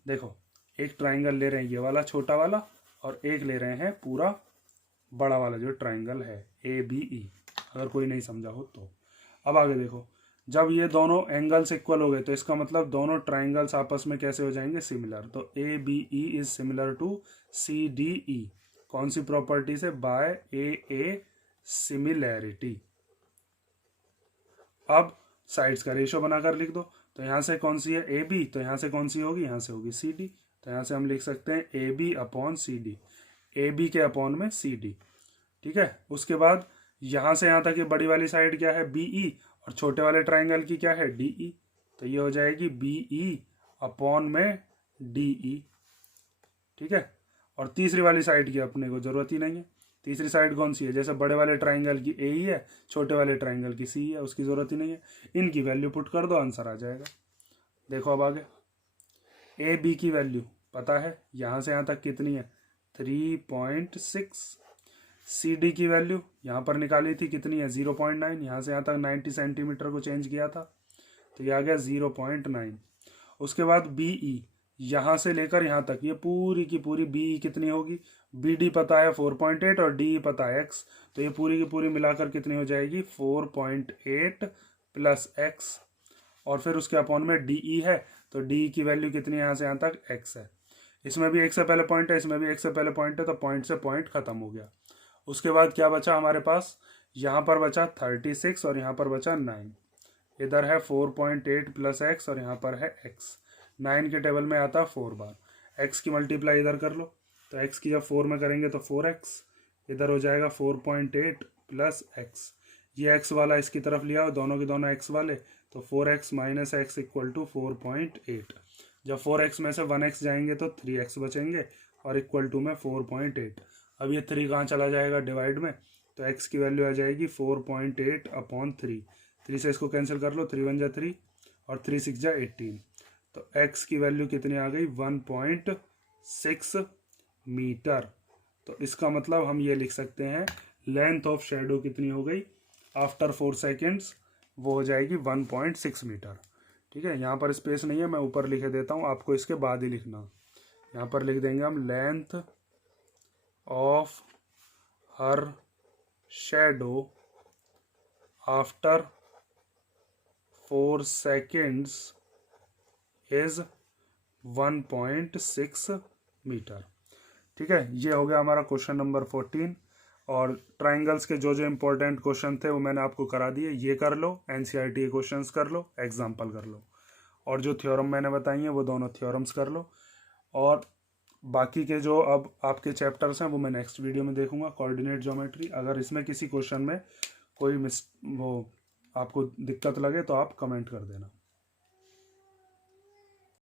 देखो एक ट्राइंगल ले रहे हैं ये वाला छोटा वाला, और एक ले रहे हैं पूरा बड़ा वाला जो ट्राइंगल है ए बी ई, अगर कोई नहीं समझा हो तो। अब आगे देखो, जब ये दोनों एंगल्स इक्वल हो गए तो इसका मतलब दोनों ट्राइंगल्स आपस में कैसे हो जाएंगे, सिमिलर। तो A B E is similar to C D E, कौन सी प्रॉपर्टी से, बाय ए सिमिलैरिटी। अब साइड्स का रेशियो बनाकर लिख दो, तो यहाँ से कौन सी है ए बी, तो यहाँ से कौन सी होगी, यहाँ से होगी सी डी। तो यहाँ से हम लिख सकते हैं A B upon C D, A B के अपॉन में सी डी। ठीक है, उसके बाद यहाँ से यहाँ तक ये बड़ी वाली साइड क्या है बी ई, और छोटे वाले ट्राइंगल की क्या है डी ई। तो ये हो जाएगी बी ई अपॉन में डी ई। ठीक है, और तीसरी वाली साइड की अपने को जरूरत ही नहीं है। तीसरी साइड कौन सी है, जैसे बड़े वाले ट्राइंगल की ए ही है, छोटे वाले ट्राइंगल की सी है, उसकी जरूरत ही नहीं है। इनकी वैल्यू पुट कर दो, आंसर आ जाएगा। देखो अब आगे, ए बी की वैल्यू पता है, यहाँ से यहाँ तक कितनी है 3.6। सी डी की वैल्यू यहाँ पर निकाली थी कितनी है 0.9, यहाँ से यहाँ तक 90 सेंटीमीटर को चेंज किया था, तो ये आ गया 0.9। उसके बाद बी ई, यहाँ से लेकर यहाँ तक ये पूरी की पूरी बी ई कितनी होगी, बी डी पता है 4.8 और डी ई पता है एक्स, तो ये पूरी की पूरी मिलाकर कितनी हो जाएगी 4.8 प्लस एक्स, और फिर उसके अपॉन में डी ई है, तो डी ई की वैल्यू कितनी है यहाँ से यहाँ तक एक्स है। इसमें भी एक से पहले पॉइंट है, इसमें भी एक से पहले पॉइंट है, तो पॉइंट से पॉइंट खत्म हो गया। उसके बाद क्या बचा हमारे पास, यहाँ पर बचा 36 और यहाँ पर बचा 9। इधर है 4.8 प्लस एक्स और यहाँ पर है एक्स। 9 के टेबल में आता 4 बार, एक्स की मल्टीप्लाई इधर कर लो, तो एक्स की जब 4 में करेंगे तो 4x, इधर हो जाएगा 4.8 प्लस एक्स। ये एक्स वाला इसकी तरफ लिया और दोनों के दोनों एक्स वाले, तो 4x minus x equal to 4.8। जब 4x में से 1x जाएंगे तो 3x बचेंगे, और इक्वल टू में 4.8। अब ये 3 कहाँ चला जाएगा डिवाइड में, तो x की वैल्यू आ जाएगी 4.8 अपॉन 3। 3 से इसको कैंसिल कर लो, 3 1 जा 3 और 3 6 जा 18। तो x की वैल्यू कितनी आ गई 1.6 मीटर। तो इसका मतलब हम ये लिख सकते हैं लेंथ ऑफ शेडो कितनी हो गई आफ्टर 4 सेकेंड्स, वो हो जाएगी 1.6 मीटर। ठीक है, यहाँ पर स्पेस नहीं है, मैं ऊपर लिखे देता हूँ, आपको इसके बाद ही लिखना। यहाँ पर लिख देंगे हम length of her shadow after 4 seconds is 1.6 metre. ठीक है, ये हो गया हमारा क्वेश्चन नंबर 14। और ट्राइंगल्स के जो जो इम्पोर्टेंट क्वेश्चन थे वो मैंने आपको करा दिए, ये कर लो, एनसीईआरटी के क्वेश्चंस कर लो, एग्जाम्पल कर लो, और जो थ्योरम मैंने बताई हैं वो दोनों थ्योरम्स कर लो। और बाकी के जो अब आपके चैप्टर्स हैं वो मैं नेक्स्ट वीडियो में देखूंगा, कोऑर्डिनेट ज्योमेट्री। अगर इसमें किसी क्वेश्चन में कोई वो आपको दिक्कत लगे तो आप कमेंट कर देना।